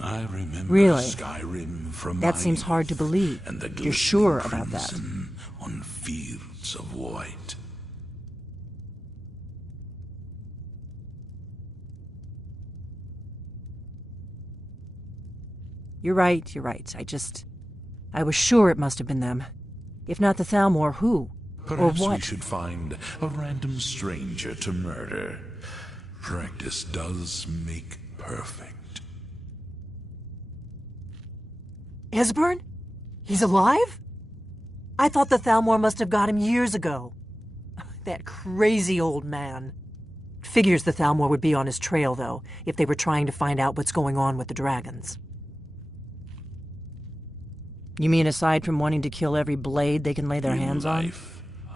I remember Really? Skyrim from That my seems hard to believe. and the You're sure glistening about that? crimson on fields of white. You're right, you're right. I was sure it must have been them. If not the Thalmor, who? Perhaps or what? we should find a random stranger to murder. Practice does make perfect. Esbern? He's alive? I thought the Thalmor must have got him years ago. That crazy old man. Figures the Thalmor would be on his trail, though, if they were trying to find out what's going on with the dragons. You mean aside from wanting to kill every blade they can lay their hands on?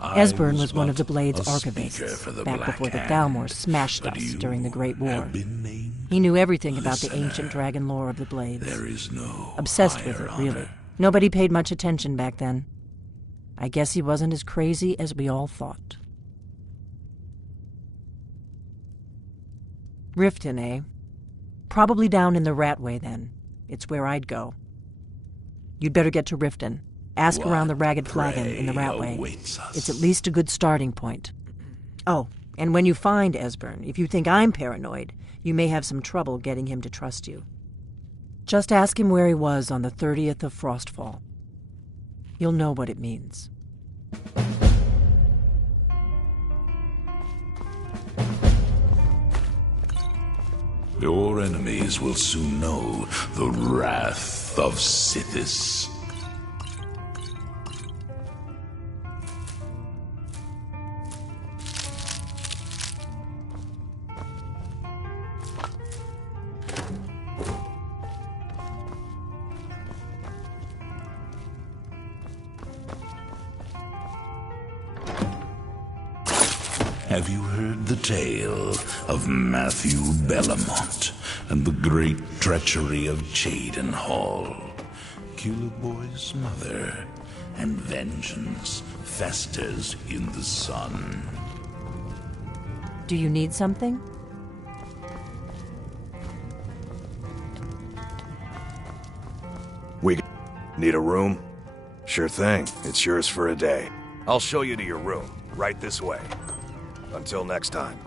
Esbern was one of the Blade's archivists, back before the Thalmor smashed us during the Great War. He knew everything about the ancient dragon lore of the Blades. There is no obsessed with it, really. Nobody paid much attention back then. I guess he wasn't as crazy as we all thought. Riften, eh? Probably down in the Ratway, then. It's where I'd go. You'd better get to Riften. Ask around the Ragged Flagon in the Ratway. It's at least a good starting point. Oh, and when you find Esbern, if you think I'm paranoid, you may have some trouble getting him to trust you. Just ask him where he was on the 30th of Frostfall. You'll know what it means. Your enemies will soon know the wrath of Sithis. Have you heard the tale of Matthew Bellamont and the great treachery of Chaden Hall? Killerboy's mother, and vengeance festers in the sun. Do you need something? We need a room? Sure thing. It's yours for a day. I'll show you to your room, right this way. Until next time.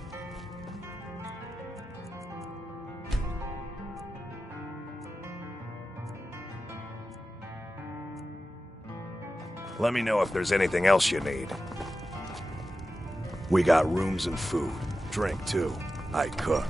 Let me know if there's anything else you need. We got rooms and food. Drink, too. I cook.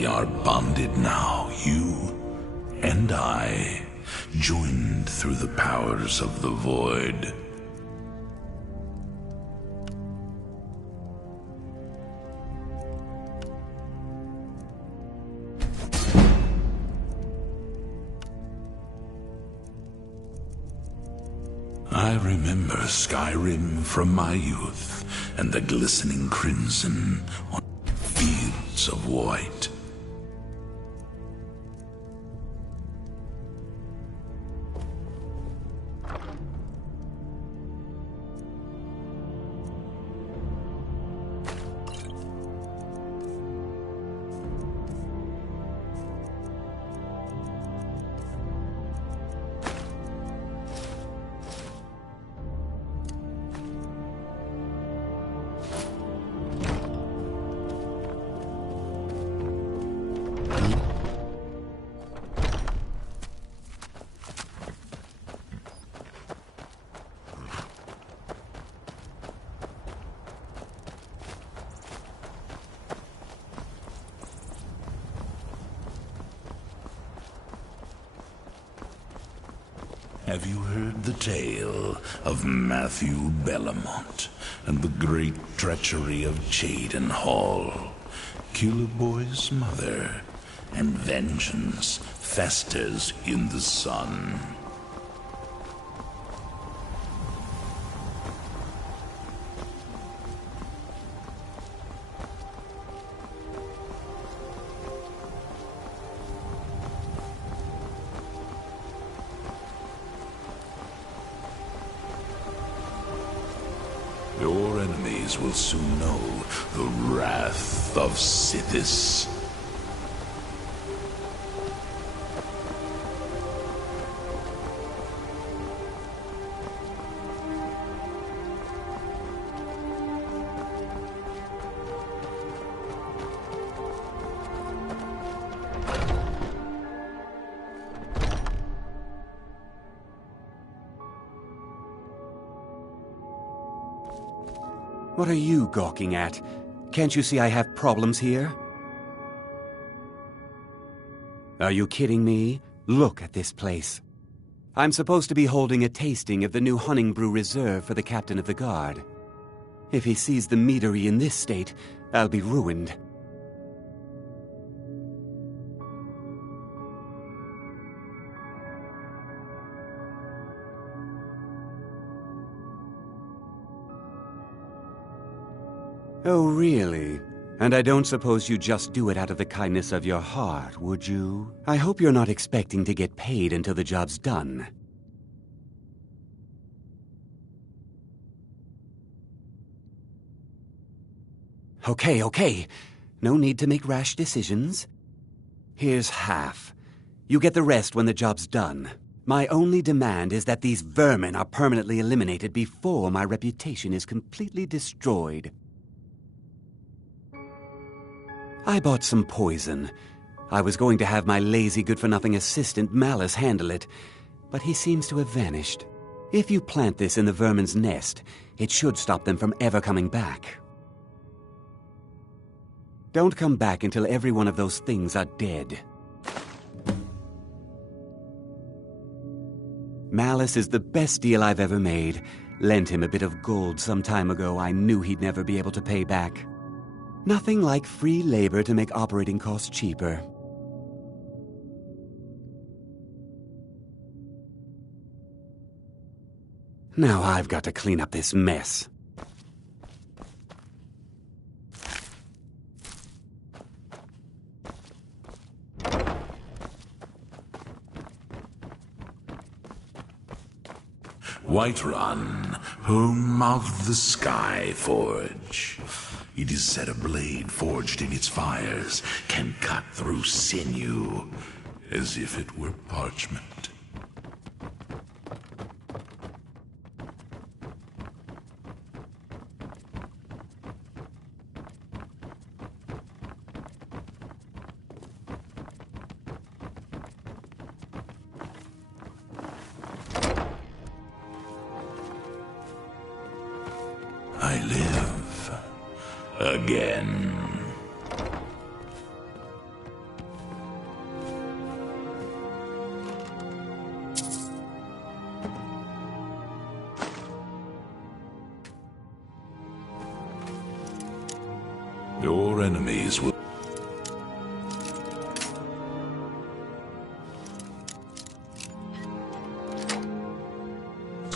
We are bonded now, you and I, joined through the powers of the void. I remember Skyrim from my youth, and the glistening crimson on fields of white. Have you heard the tale of Matthew Bellamont and the great treachery of Jaden Hall, Killer Boy's mother, and vengeance festers in the sun? Your enemies will soon know the wrath of Sithis. What are you gawking at? Can't you see I have problems here? Are you kidding me? Look at this place. I'm supposed to be holding a tasting of the new Hunting Brew Reserve for the captain of the guard. If he sees the meadery in this state, I'll be ruined. Oh, really? And I don't suppose you just do it out of the kindness of your heart, would you? I hope you're not expecting to get paid until the job's done. Okay. No need to make rash decisions. Here's half. You get the rest when the job's done. My only demand is that these vermin are permanently eliminated before my reputation is completely destroyed. I bought some poison. I was going to have my lazy good-for-nothing assistant Malice handle it, but he seems to have vanished. If you plant this in the vermin's nest, it should stop them from ever coming back. Don't come back until every one of those things are dead. Malice is the best deal I've ever made. Lent him a bit of gold some time ago I knew he'd never be able to pay back. Nothing like free labor to make operating costs cheaper. Now I've got to clean up this mess. Whiterun, home of the Sky Forge. It is said a blade forged in its fires can cut through sinew, as if it were parchment. I live again. Your enemies will...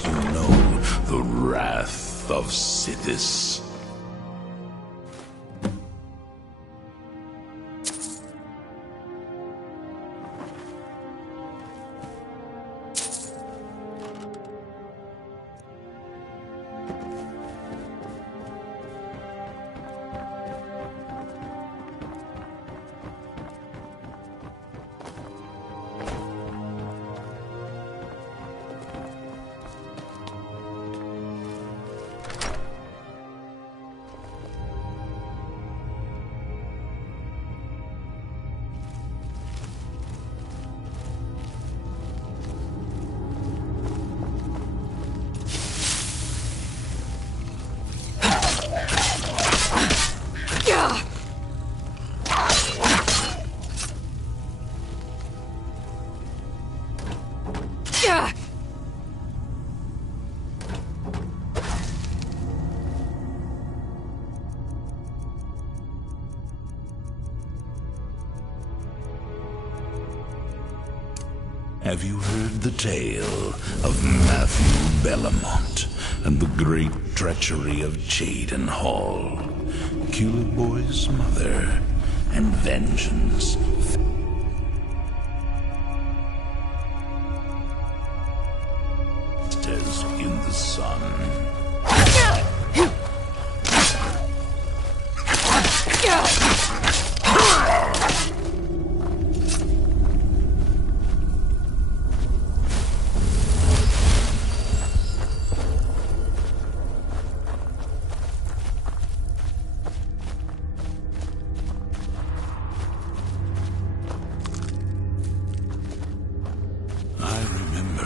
You know the wrath of Sithis. Have you heard the tale of Matthew Bellamont and the great treachery of Jaden Hall, Killer Boy's mother, and vengeance? As in the sun.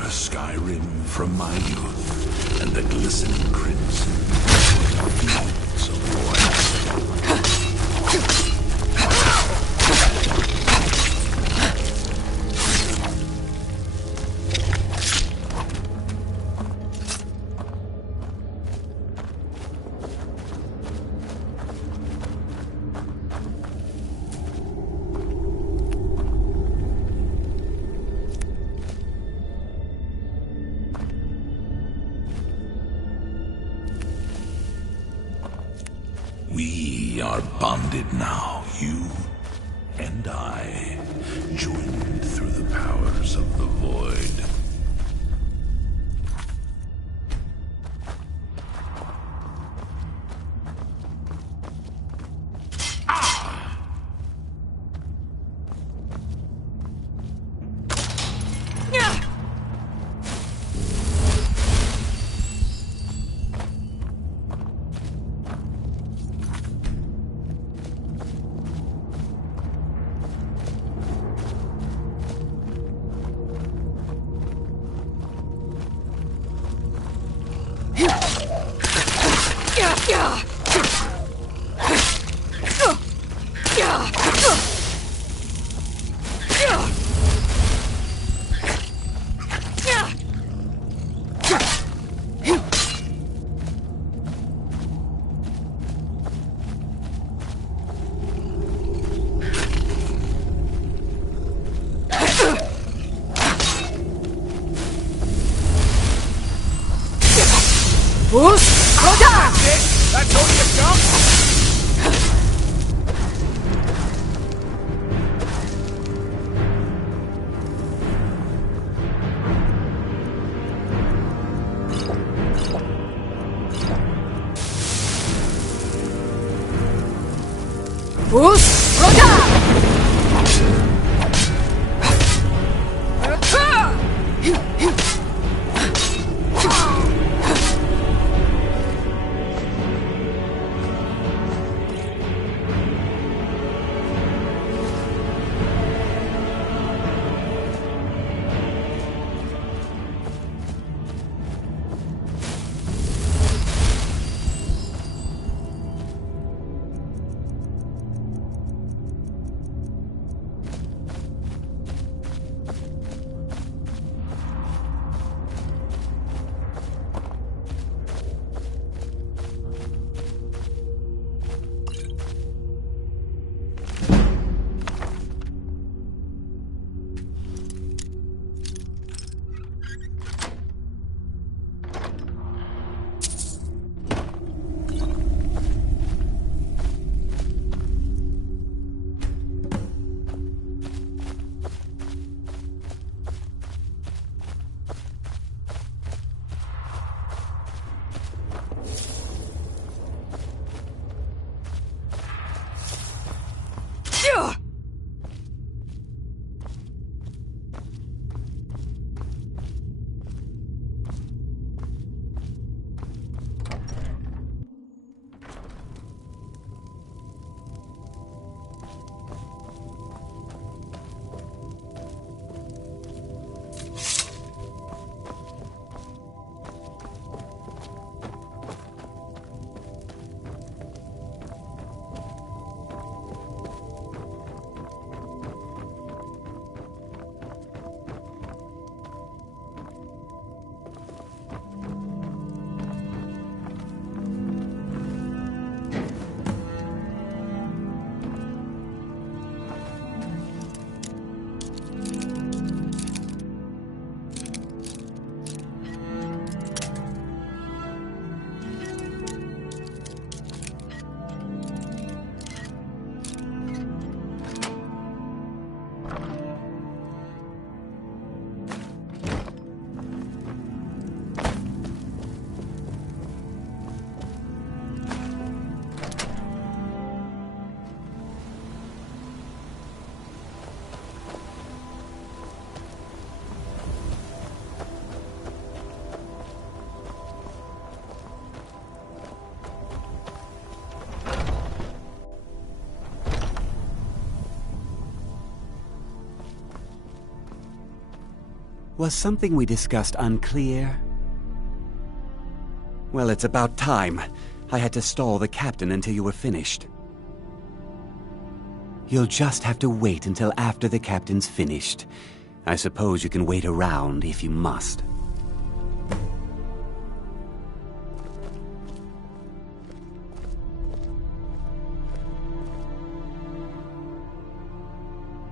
Skyrim from my youth, and the glistening crimson fields of We are bonded now, you and I, joined through the powers of the void. That's all you got? Was something we discussed unclear? Well, it's about time. I had to stall the captain until you were finished. You'll just have to wait until after the captain's finished. I suppose you can wait around if you must.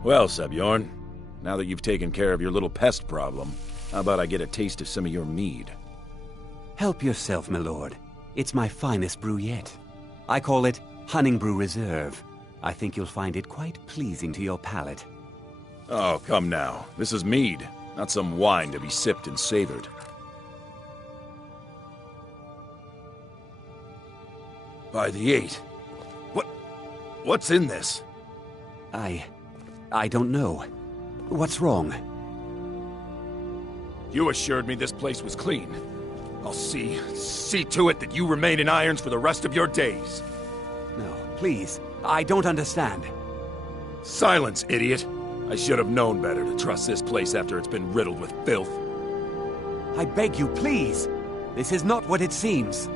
Well, Sebjorn, now that you've taken care of your little pest problem, how about I get a taste of some of your mead? Help yourself, my lord. It's my finest brew yet. I call it Hunting Brew Reserve. I think you'll find it quite pleasing to your palate. Oh, come now. This is mead, not some wine to be sipped and savored. By the 8. What's in this? I don't know. What's wrong? You assured me this place was clean. I'll see to it that you remain in irons for the rest of your days. No, please. I don't understand. Silence, idiot. I should have known better to trust this place after it's been riddled with filth. I beg you, please. This is not what it seems.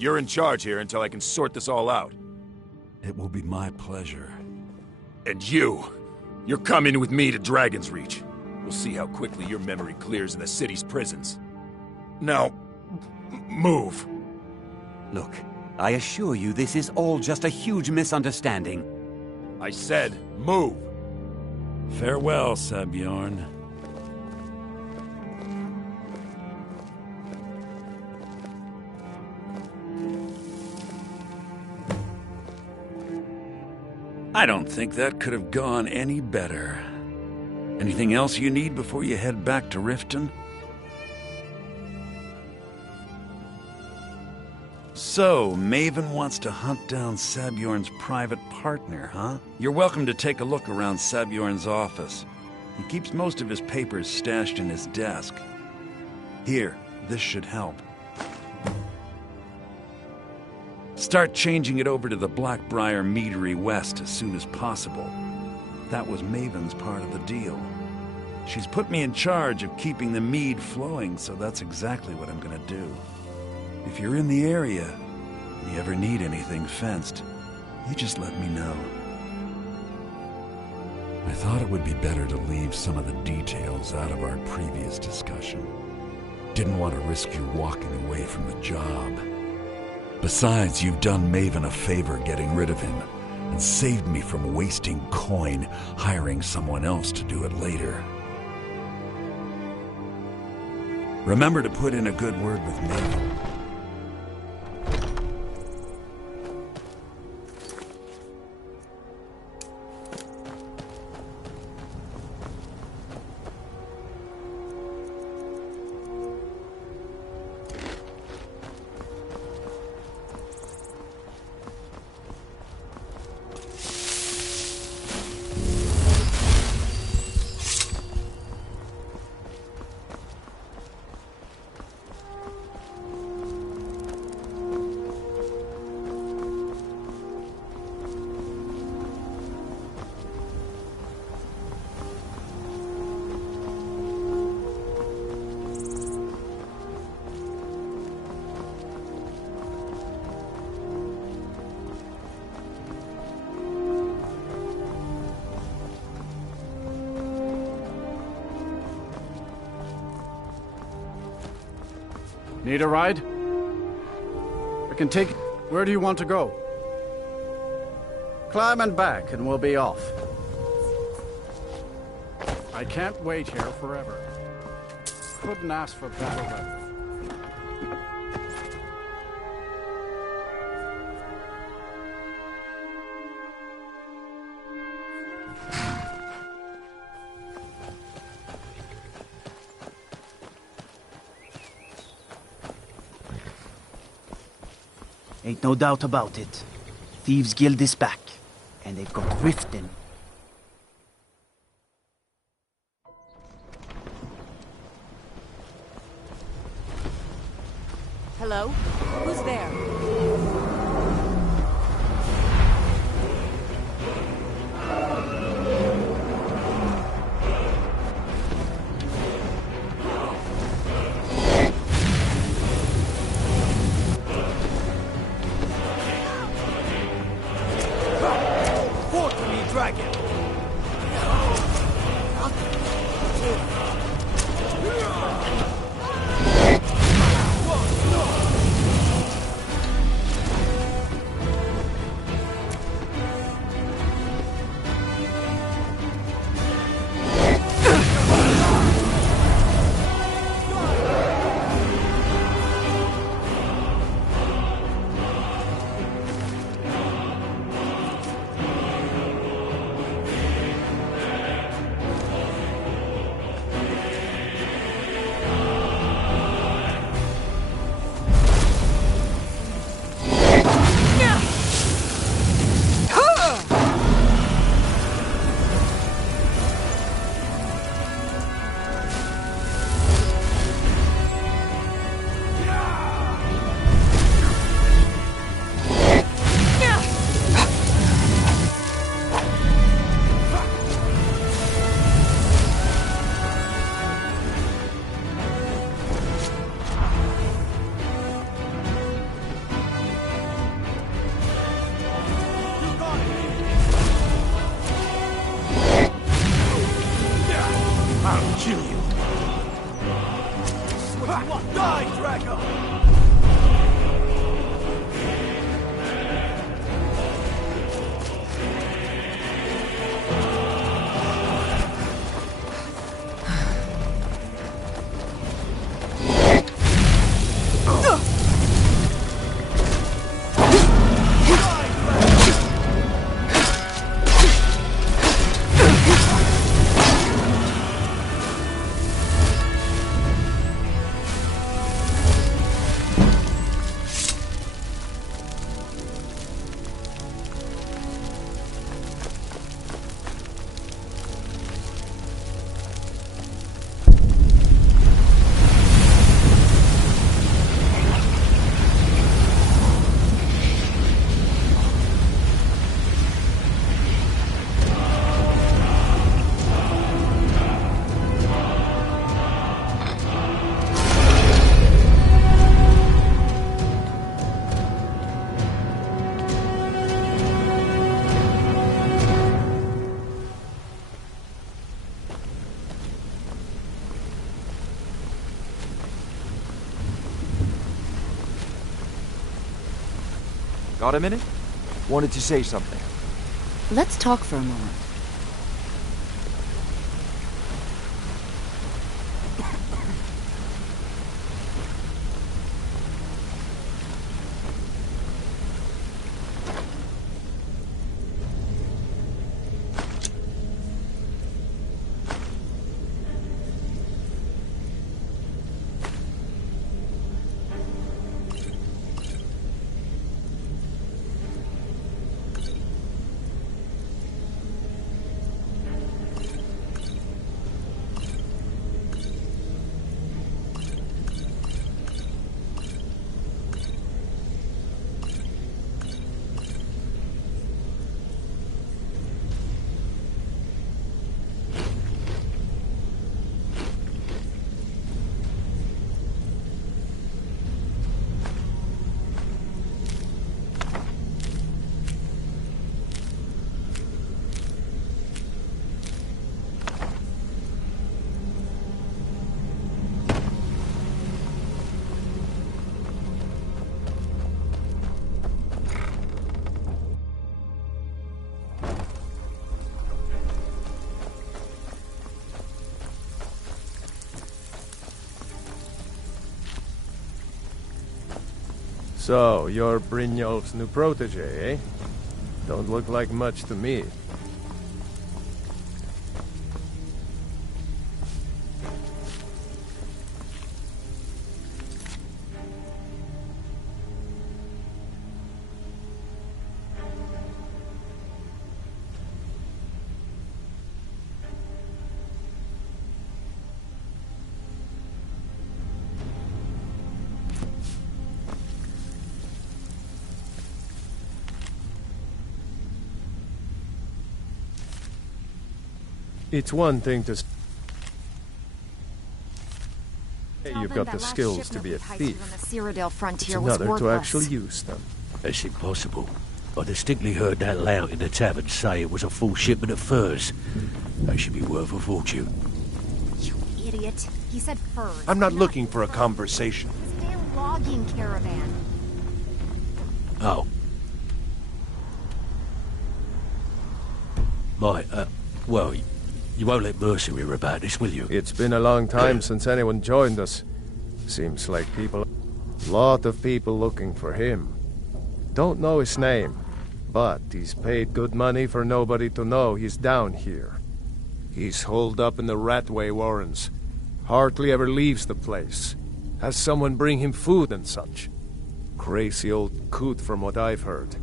You're in charge here until I can sort this all out. It will be my pleasure. And you're coming with me to Dragon's Reach. We'll see how quickly your memory clears in the city's prisons. Now, move. Look, I assure you this is all just a huge misunderstanding. I said, move. Farewell, Sebjorn. I don't think that could have gone any better. Anything else you need before you head back to Riften? So, Maven wants to hunt down Sabjorn's private partner, huh? You're welcome to take a look around Sabjorn's office. He keeps most of his papers stashed in his desk. Here, this should help. Start changing it over to the Blackbriar Meadery West as soon as possible. That was Maven's part of the deal. She's put me in charge of keeping the mead flowing, so that's exactly what I'm gonna do. If you're in the area, and you ever need anything fenced, you just let me know. I thought it would be better to leave some of the details out of our previous discussion. Didn't want to risk you walking away from the job. Besides, you've done Maven a favor getting rid of him, and saved me from wasting coin hiring someone else to do it later. Remember to put in a good word with Maven. Need a ride? I can take... Where do you want to go? Climb and back and we'll be off. I can't wait here forever. Couldn't ask for better weather. Ain't no doubt about it. Thieves' Guild is back, and they've got Riften. Hello? Who's there? kill you. Die, Drago! Got a minute? Wanted to say something. Let's talk for a moment. So, you're Brynjolf's new protege, eh? Don't look like much to me. It's one thing to say you've got the skills to be a thief. It's another to actually use them. That's impossible. I distinctly heard that lout in the tavern say it was a full shipment of furs. They should be worth a fortune. You idiot. He said furs. I'm not looking for a conversation. This damn logging caravan. Oh. Right, well, you won't let Mercer hear about this, will you? It's been a long time since anyone joined us. Seems like lot of people looking for him. Don't know his name, but he's paid good money for nobody to know he's down here. He's holed up in the Ratway Warrens. Hardly ever leaves the place. Has someone bring him food and such. Crazy old coot from what I've heard.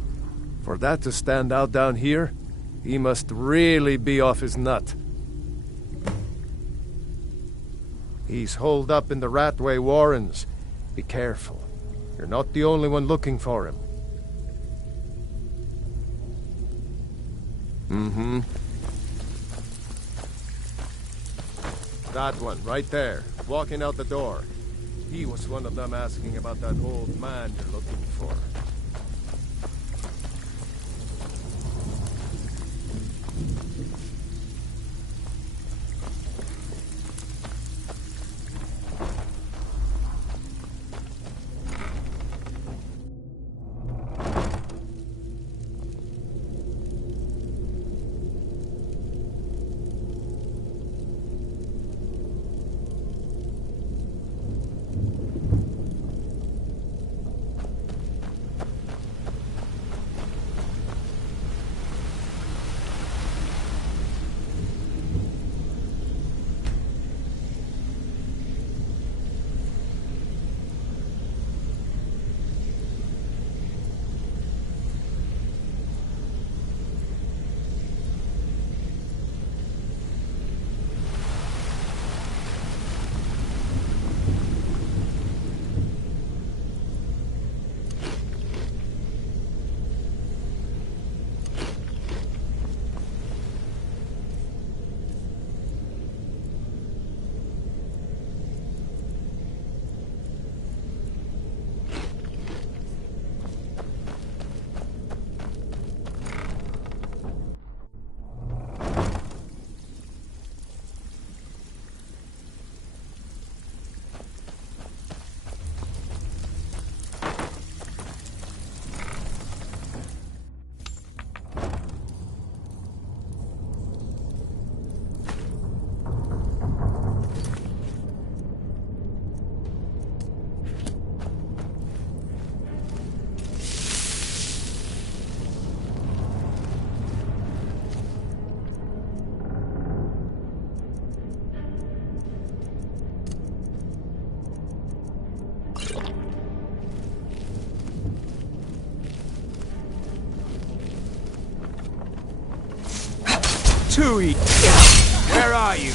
For that to stand out down here, he must really be off his nut. He's holed up in the Ratway Warrens. Be careful. You're not the only one looking for him. Mm-hmm. That one, right there, walking out the door. He was one of them asking about that old man you're looking for. Tui! Where are you?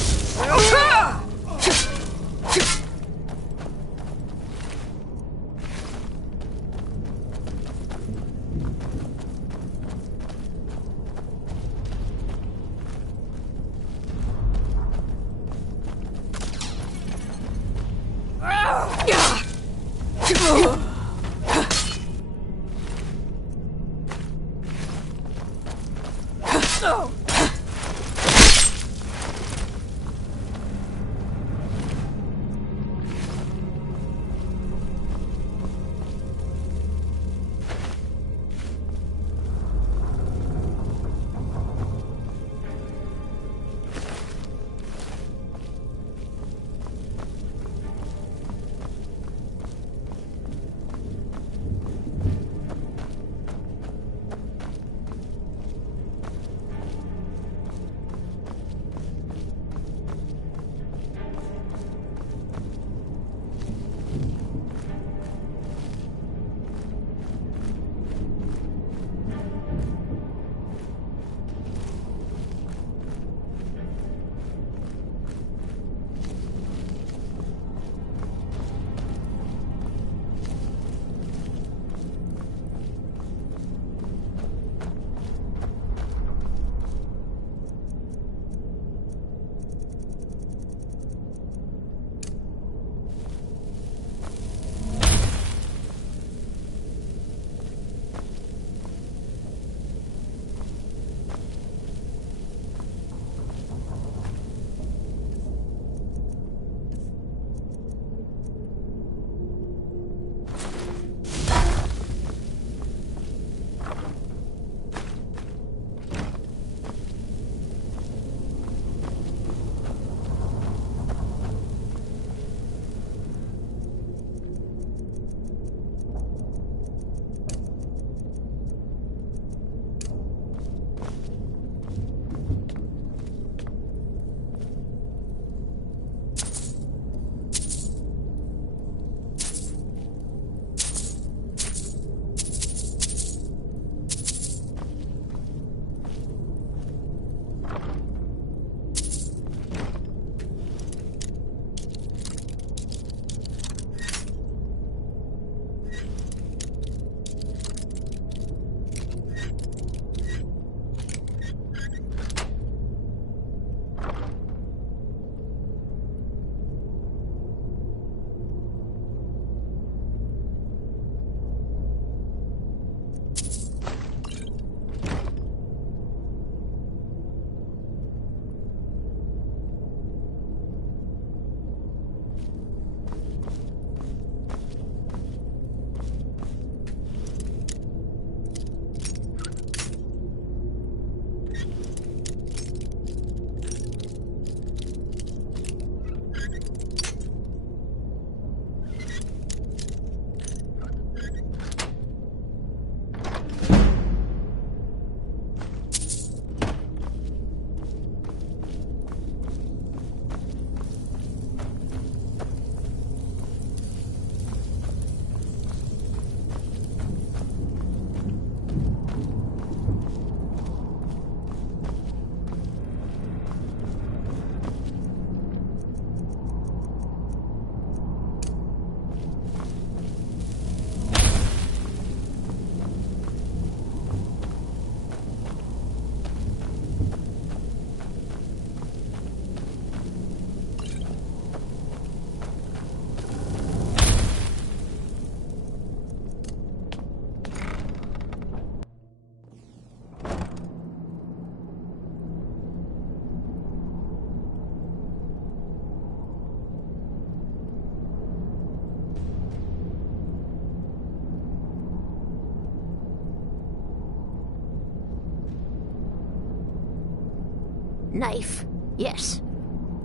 Knife, yes.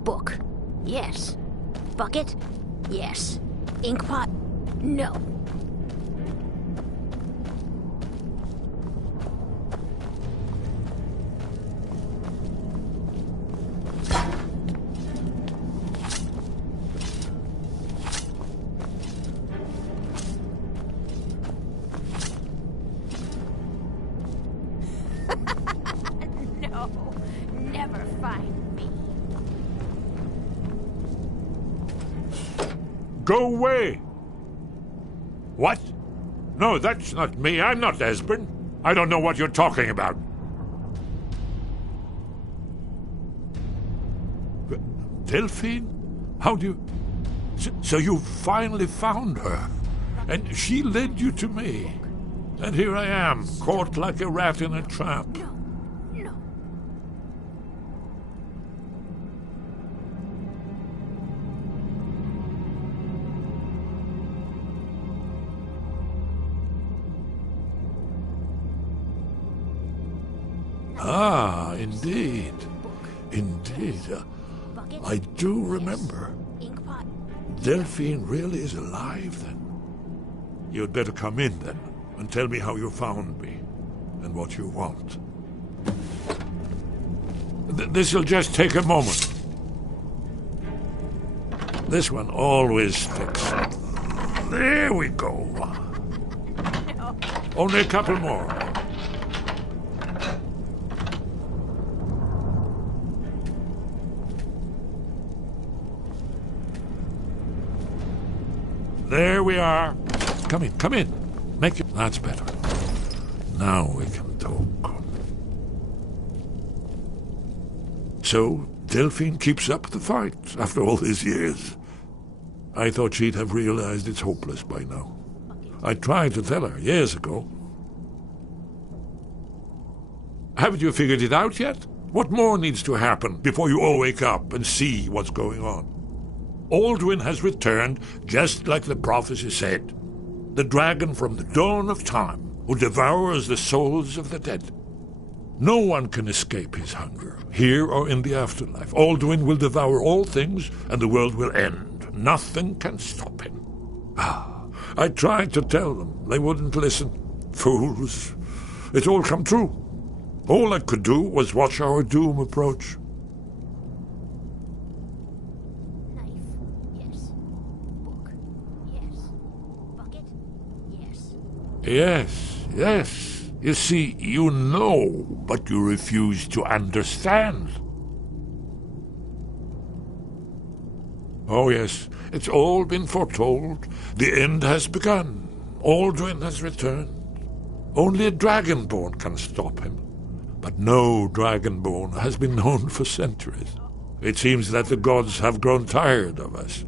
Book, yes. Bucket, yes. Inkpot, no. Go away! What? No, that's not me. I'm not Esbern. I don't know what you're talking about. Delphine? How do you... So you finally found her, and she led you to me. And here I am, caught like a rat in a trap. Ah, indeed. Indeed. I do remember. Delphine really is alive, then? You'd better come in, then, and tell me how you found me, and what you want. This'll just take a moment. This one always sticks. There we go. Only a couple more. There we are. Come in, come in. Make it... That's better. Now we can talk. So, Delphine keeps up the fight after all these years. I thought she'd have realized it's hopeless by now. I tried to tell her years ago. Haven't you figured it out yet? What more needs to happen before you all wake up and see what's going on? Alduin has returned, just like the prophecy said. The dragon from the dawn of time, who devours the souls of the dead. No one can escape his hunger, here or in the afterlife. Alduin will devour all things, and the world will end. Nothing can stop him. I tried to tell them. They wouldn't listen. Fools. It's all come true. All I could do was watch our doom approach. Yes, yes. You see, you know, but you refuse to understand. Oh, yes, it's all been foretold. The end has begun. Alduin has returned. Only a dragonborn can stop him. But no dragonborn has been known for centuries. It seems that the gods have grown tired of us.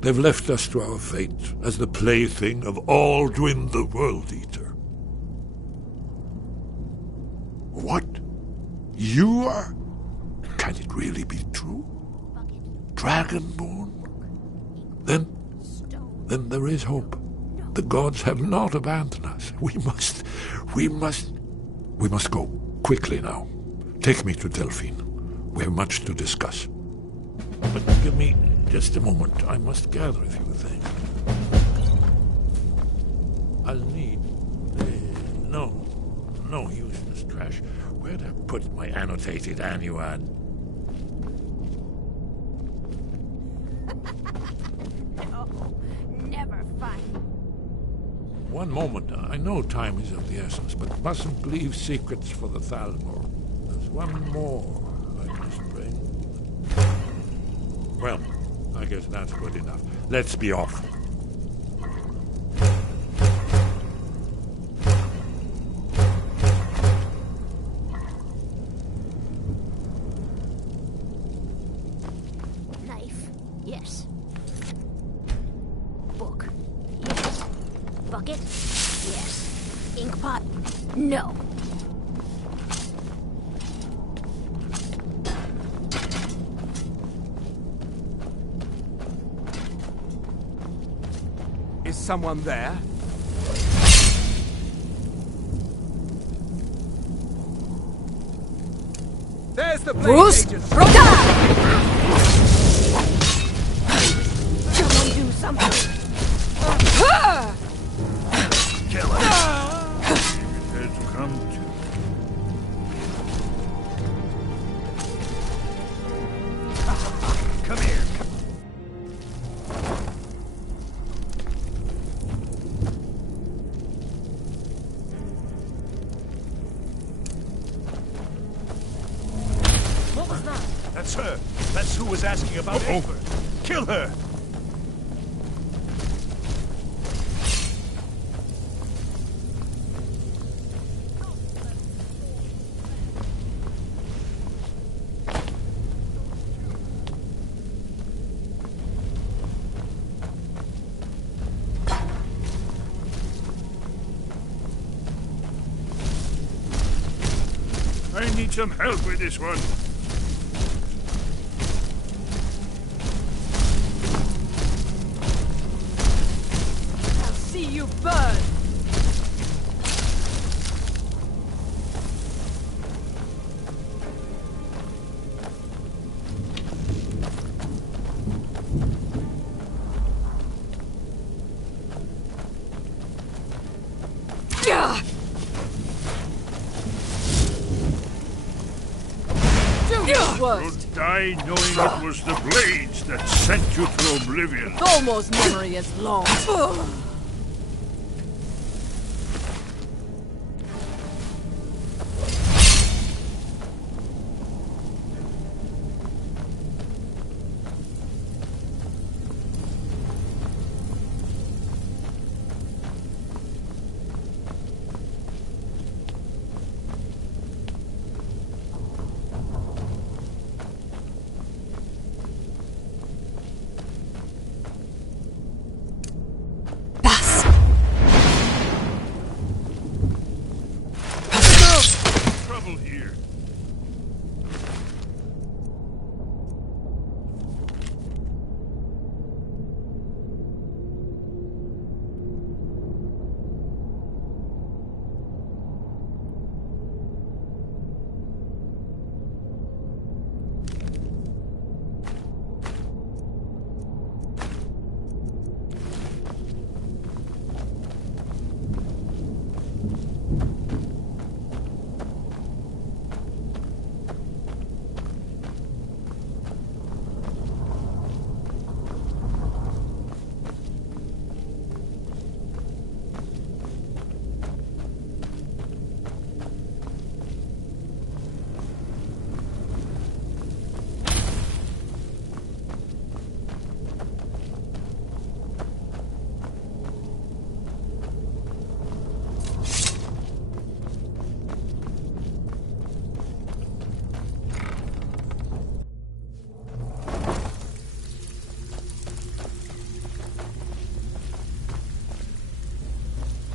They've left us to our fate as the plaything of Alduin the World Eater. What? You are? Can it really be true? Dragonborn? Then there is hope. The gods have not abandoned us. We must go quickly now. Take me to Delphine. We have much to discuss. But give me just a moment. I must gather a few things. I'll need... No useless trash. Where'd I put my annotated annuad? No, never fun. One moment. I know time is of the essence, but mustn't leave secrets for the Thalmor. There's one more I must bring. Well, I guess that's good enough. Let's be off. Knife, yes. Book, yes. Bucket, yes. Inkpot, no. Is someone there? There's the Bruce! blade agent! Someone do something! Kill it! It's come to... Come here. What was that? That's her. That's who was asking about Egbert. Kill her. some help with this one. I'll see you burn! You'll die knowing it was the blades that sent you to oblivion. Thomo's memory is long.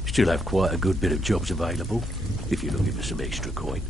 Still have quite a good bit of jobs available, if you're looking for some extra coin.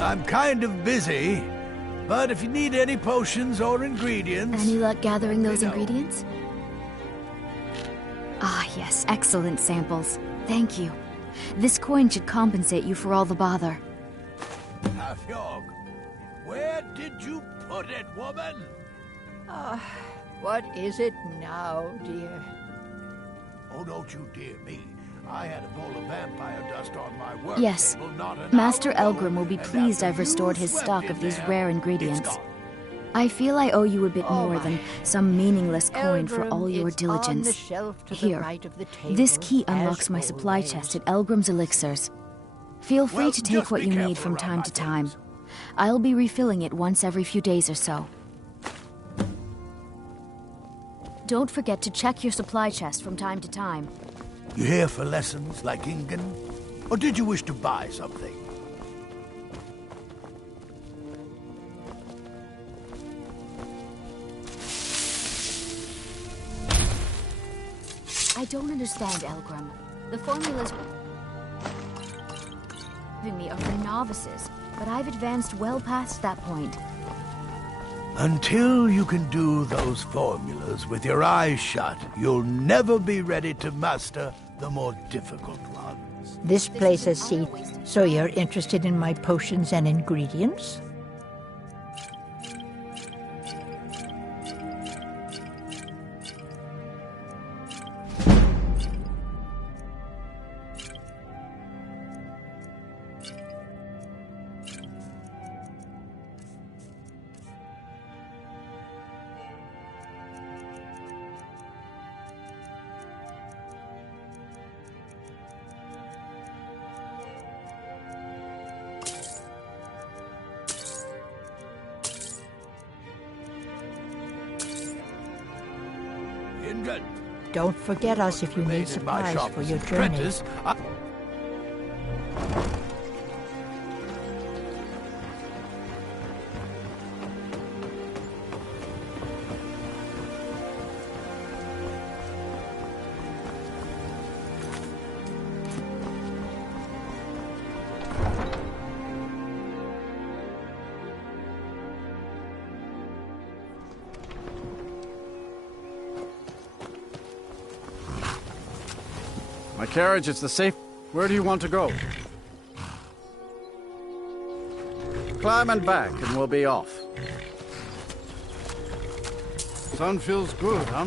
I'm kind of busy, but if you need any potions or ingredients... Any luck gathering those ingredients? Ah, yes, excellent samples. Thank you. This coin should compensate you for all the bother. Afyog, where did you put it, woman? What is it now, dear? Oh, don't you dear me. I had a bowl of vampire dust on my work Yes, table not an Master hour ago, Elgrim will be and pleased after I've restored you his swept stock in of these there, rare it's ingredients. gone. I feel I owe you a bit more than some meaningless coin for Elgrim, all your it's on the diligence. shelf to the Here, right of the this table, key as unlocks my supply always. chest at Elgrim's Elixirs. Feel free Well, to take just what be you need careful from around time my to time. I'll be refilling it once every few days or so. Don't forget to check your supply chest from time to time. You here for lessons like Ingen? Or did you wish to buy something? I don't understand, Elgrim. The formulas giving me are for novices, but I've advanced well past that point. Until you can do those formulas with your eyes shut, you'll never be ready to master the more difficult ones. This place has seat, so you're interested in my potions and ingredients? Don't forget us if you need supplies for your journey. My carriage is the safe. Where do you want to go? Climb and back, and we'll be off. Sun feels good, huh?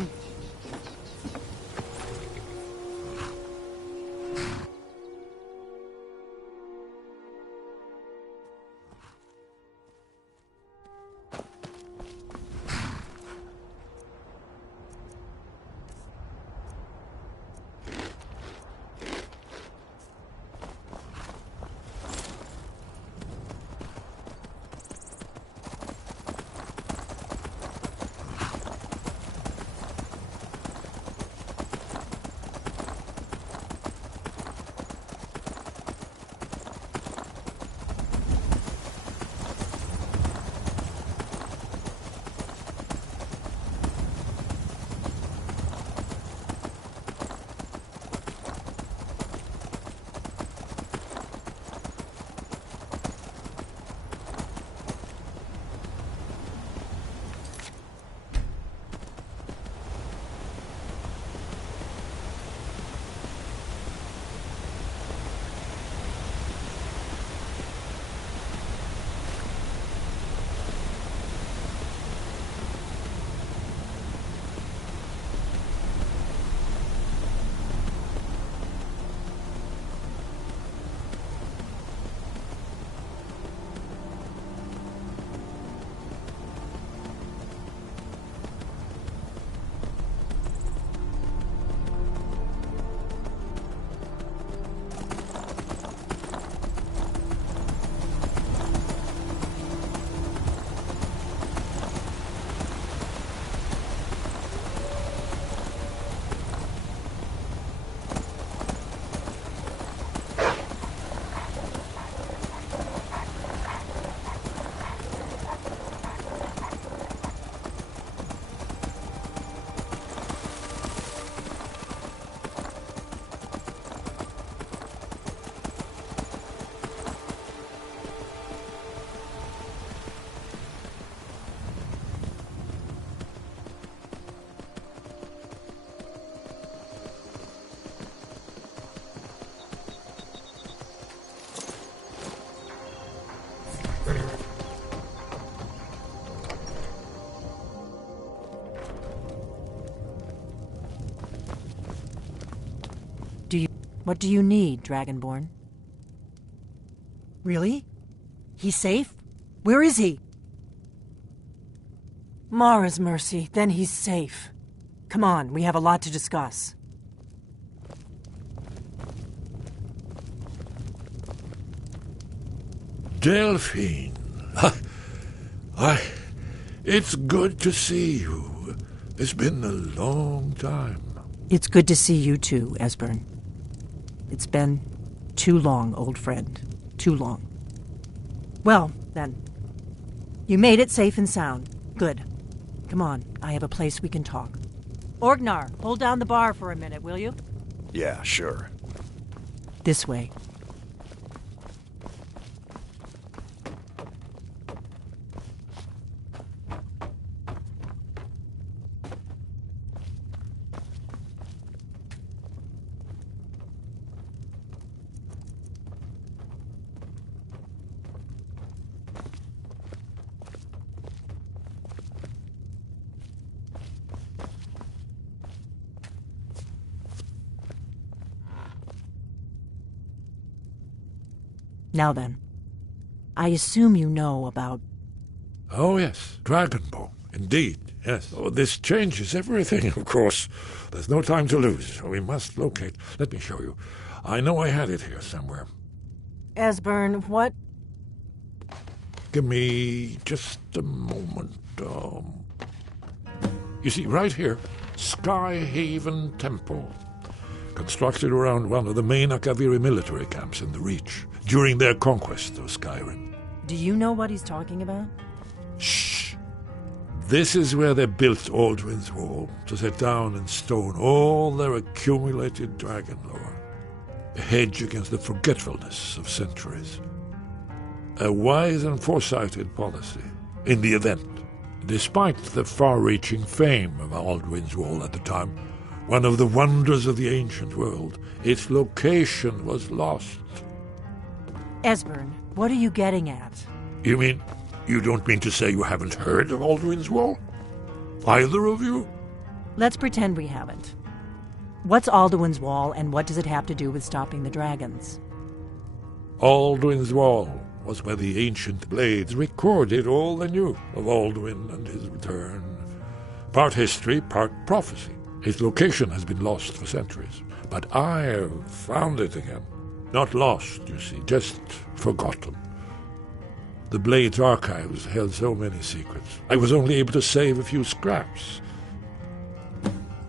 What do you need, Dragonborn? Really? He's safe? Where is he? Mara's mercy, then he's safe. Come on, we have a lot to discuss. Delphine. It's good to see you. It's been a long time. It's good to see you too, Esbern. It's been too long, old friend. Too long. Well, then. You made it safe and sound. Good. Come on, I have a place we can talk. Orgnar, hold down the bar for a minute, will you? Yeah, sure. This way. Now then, I assume you know about... Oh, yes, Dragonborn. Indeed, yes. Oh, this changes everything, of course. There's no time to lose. We must locate. Let me show you. I know I had it here somewhere. Esbern, what? Give me just a moment. You see, right here, Skyhaven Temple. Constructed around one of the main Akaviri military camps in the Reach during their conquest of Skyrim. Do you know what he's talking about? Shh! This is where they built Alduin's Wall, to set down in stone all their accumulated dragon lore. A hedge against the forgetfulness of centuries. A wise and foresighted policy, in the event. Despite the far-reaching fame of Alduin's Wall at the time, one of the wonders of the ancient world, its location was lost. Esbern, what are you getting at? You don't mean to say you haven't heard of Alduin's Wall? Either of you? Let's pretend we haven't. What's Alduin's Wall, and what does it have to do with stopping the dragons? Alduin's Wall was where the ancient blades recorded all they knew of Alduin and his return. Part history, part prophecy. His location has been lost for centuries, but I have found it again. Not lost, you see, just forgotten. The Blade's archives held so many secrets. I was only able to save a few scraps.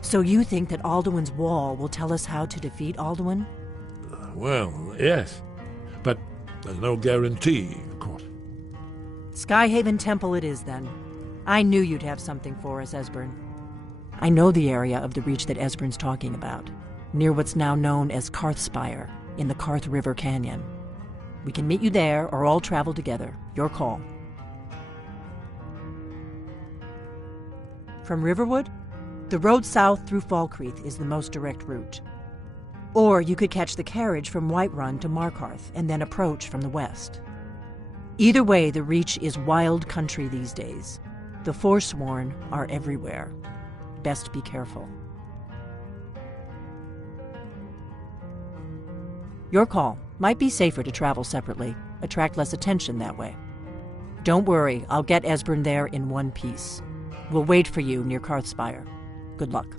So you think that Alduin's Wall will tell us how to defeat Alduin? Well, yes. But there's no guarantee, of course. Skyhaven Temple it is, then. I knew you'd have something for us, Esbern. I know the area of the Reach that Esbern's talking about, near what's now known as Karthspire, in the Karth River Canyon. We can meet you there, or all travel together. Your call. From Riverwood, the road south through Falkreath is the most direct route. Or you could catch the carriage from Whiterun to Markarth and then approach from the west. Either way, the Reach is wild country these days. The Forsworn are everywhere. Best be careful. Your call. Might be safer to travel separately. Attract less attention that way. Don't worry, I'll get Esbern there in one piece. We'll wait for you near Karthspire. Good luck.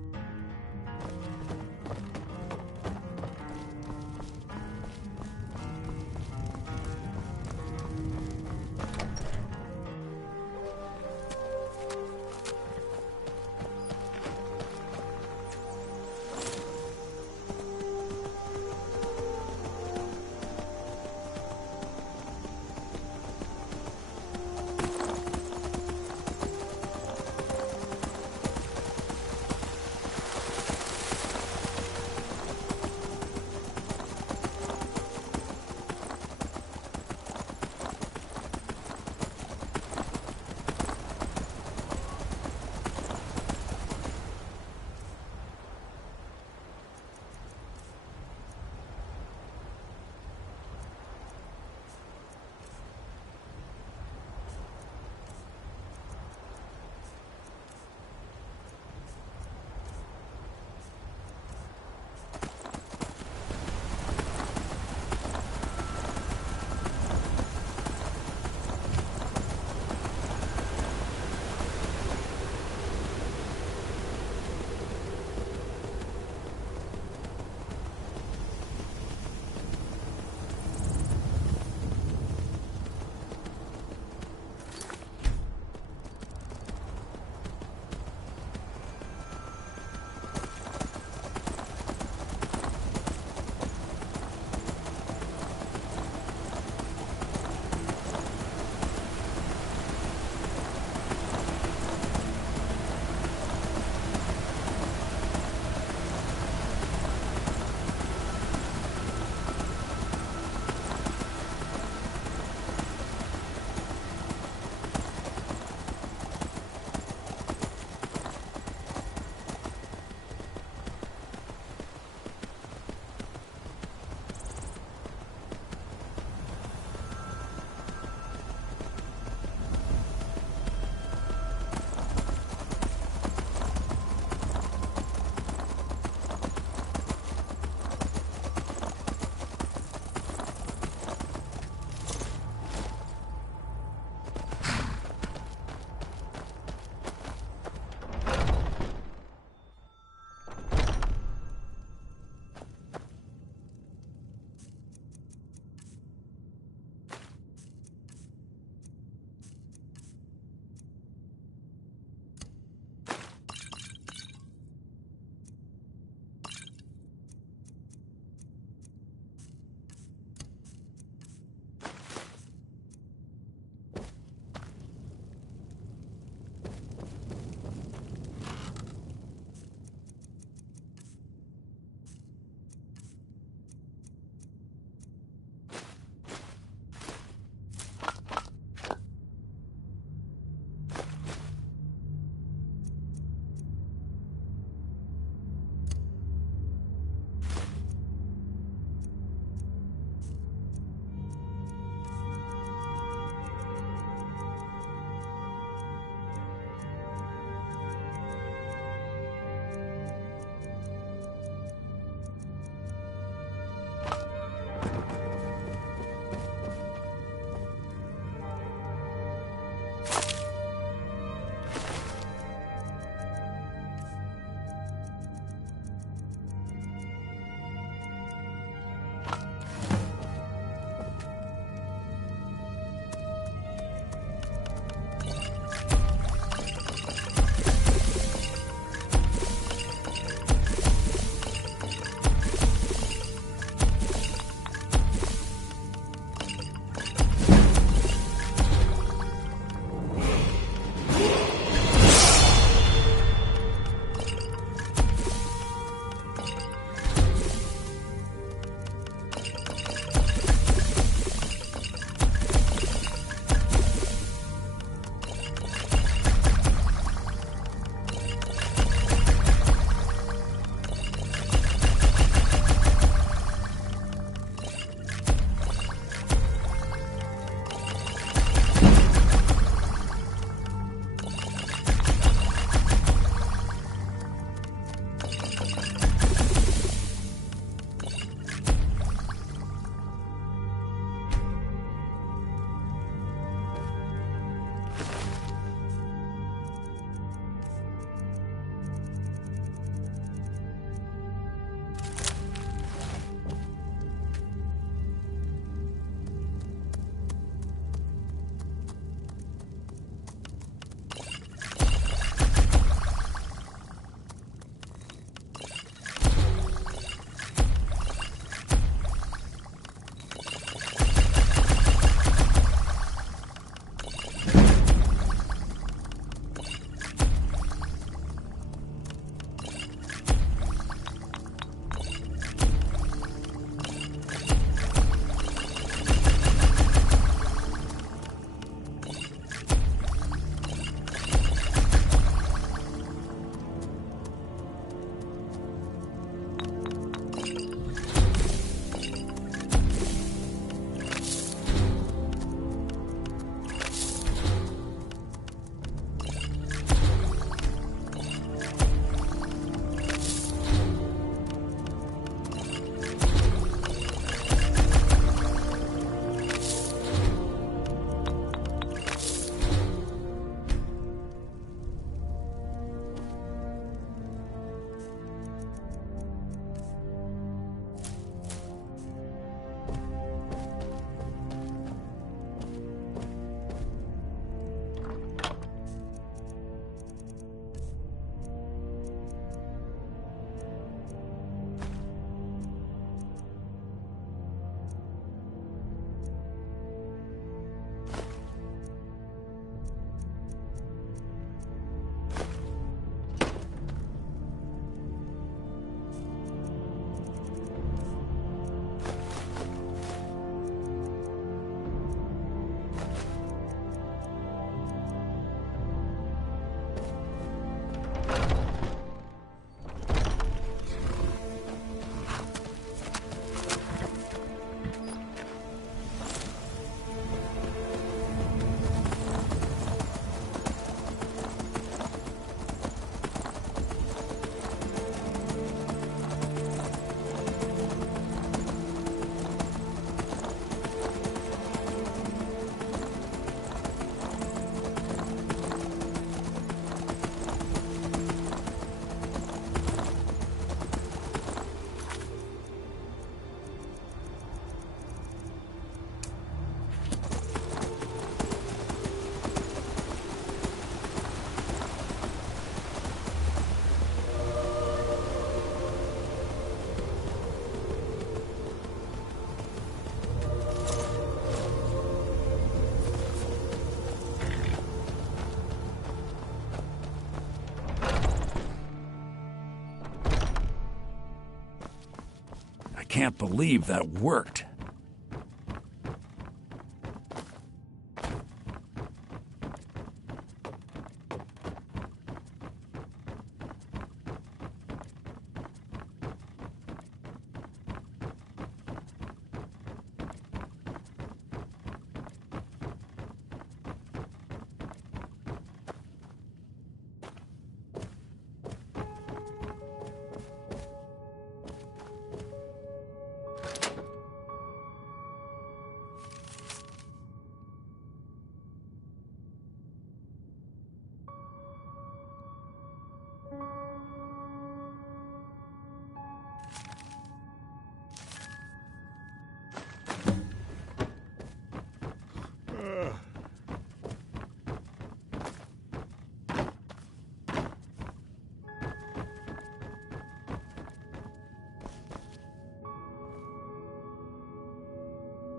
can't believe that worked.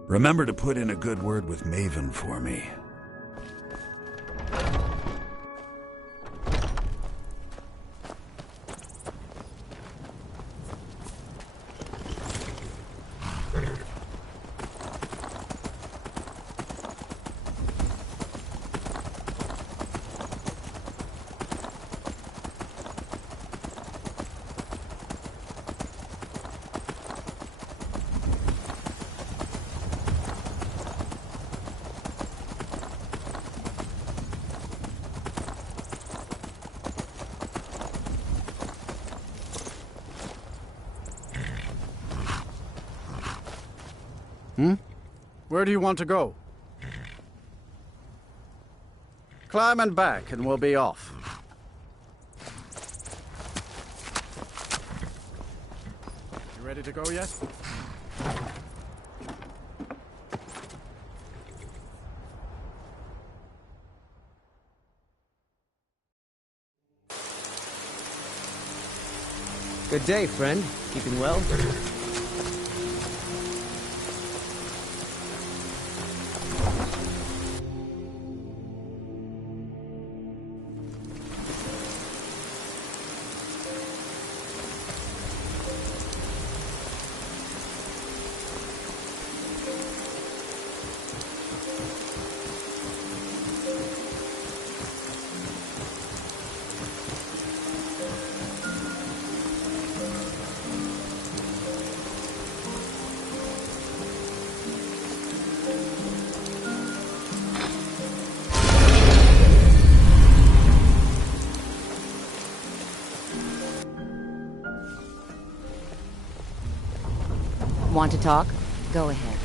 Remember to put in a good word with Maven for me. Where do you want to go? Climbing back and we'll be off. You ready to go yet? Good day, friend. Keeping well? Want to talk? Go ahead.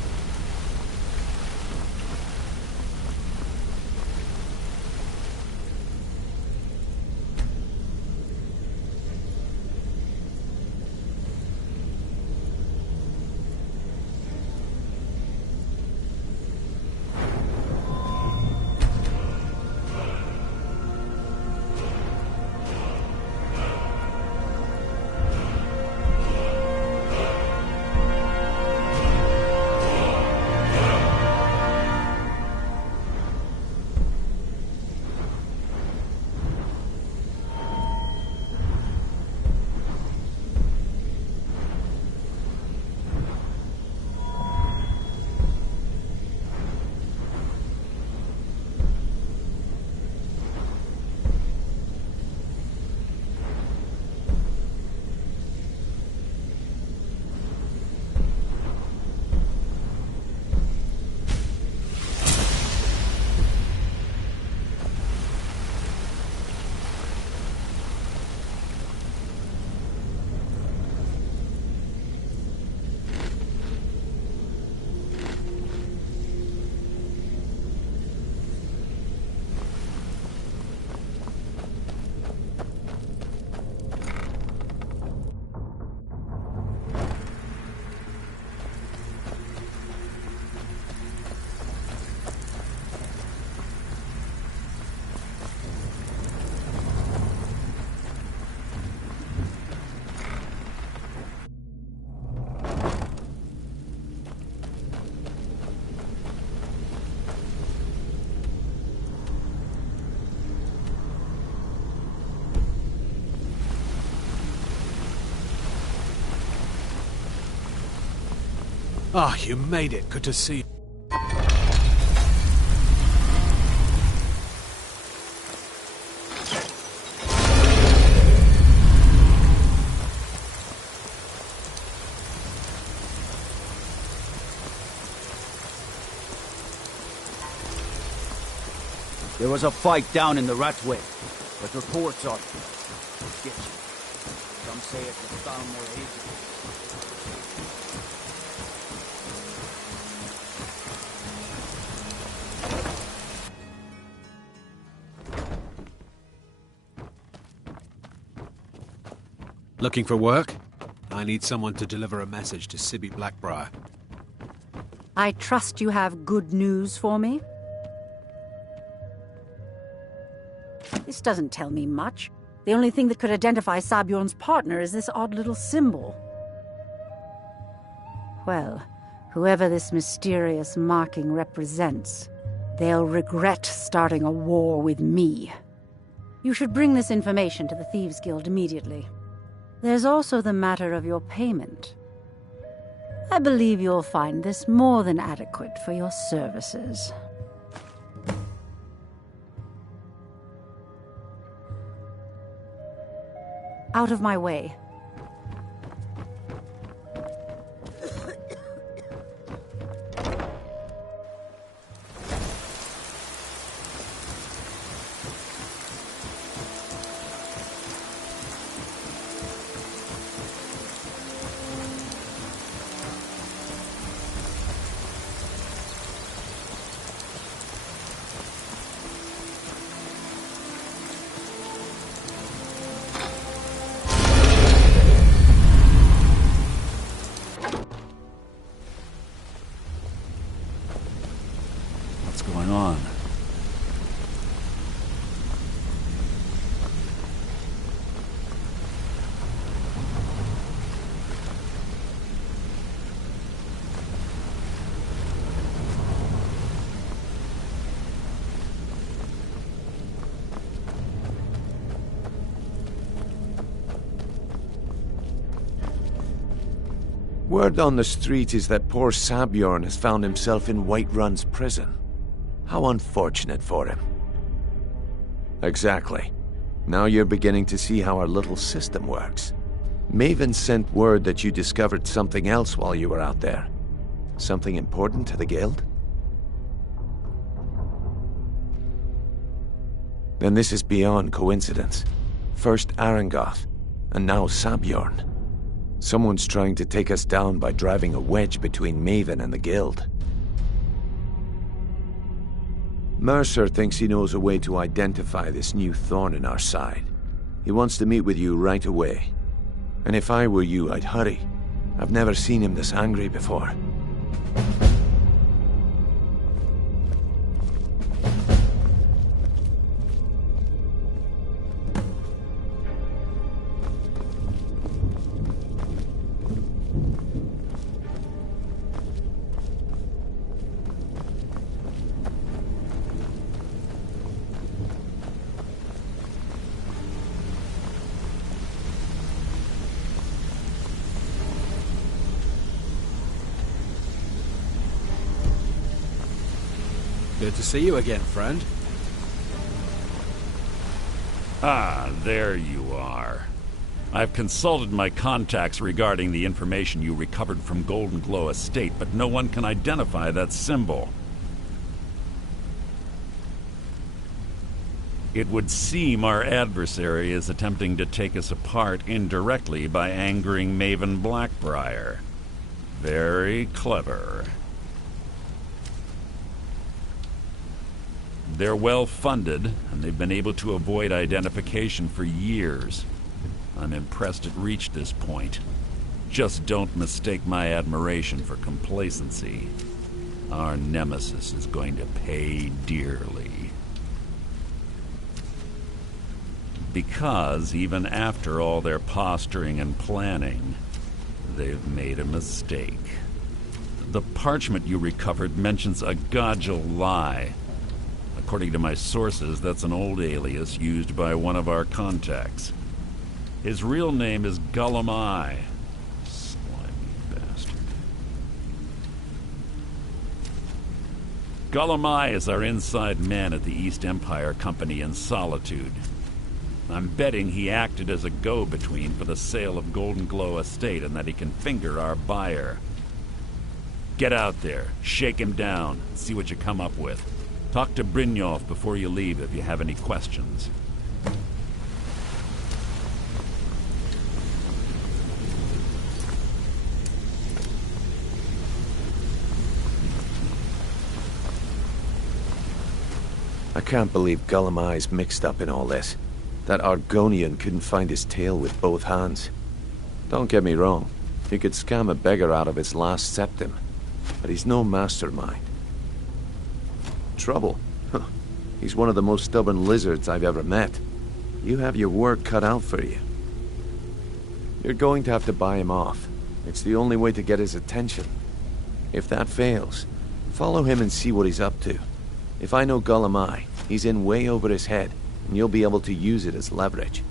Ah, you made it. Good to see you. There was a fight down in the Ratway, but reports are sketchy. Some say it was down more easily. Looking for work? I need someone to deliver a message to Sibby Blackbriar. I trust you have good news for me? This doesn't tell me much. The only thing that could identify Sabjorn's partner is this odd little symbol. Well, whoever this mysterious marking represents, they'll regret starting a war with me. You should bring this information to the Thieves' Guild immediately. There's also the matter of your payment. I believe you'll find this more than adequate for your services. Out of my way. What's going on? Word on the street is that poor Sabjorn has found himself in Whiterun's prison. How unfortunate for him. Exactly. Now you're beginning to see how our little system works. Maven sent word that you discovered something else while you were out there. Something important to the guild? Then this is beyond coincidence. First Arangoth, and now Sabjorn. Someone's trying to take us down by driving a wedge between Maven and the guild. Mercer thinks he knows a way to identify this new thorn in our side. He wants to meet with you right away. And if I were you, I'd hurry. I've never seen him this angry before. Good to see you again, friend. Ah, there you are. I've consulted my contacts regarding the information you recovered from Golden Glow Estate, but no one can identify that symbol. It would seem our adversary is attempting to take us apart indirectly by angering Maven Blackbriar. Very clever. They're well funded, and they've been able to avoid identification for years. I'm impressed it reached this point. Just don't mistake my admiration for complacency. Our nemesis is going to pay dearly. Because even after all their posturing and planning, they've made a mistake. The parchment you recovered mentions a Godgel lie. According to my sources, that's an old alias used by one of our contacts. His real name is Gullum Eye. Slimy bastard. Gullumai is our inside man at the East Empire Company in Solitude. I'm betting he acted as a go-between for the sale of Golden Glow Estate and that he can finger our buyer. Get out there, shake him down, see what you come up with. Talk to Brynjolf before you leave if you have any questions. I can't believe Gullumai's mixed up in all this. That Argonian couldn't find his tail with both hands. Don't get me wrong, he could scam a beggar out of his last septim, but he's no mastermind. Trouble? Huh. He's one of the most stubborn lizards I've ever met. You have your work cut out for you. You're going to have to buy him off. It's the only way to get his attention. If that fails, follow him and see what he's up to. If I know Gullumai, he's in way over his head, and you'll be able to use it as leverage.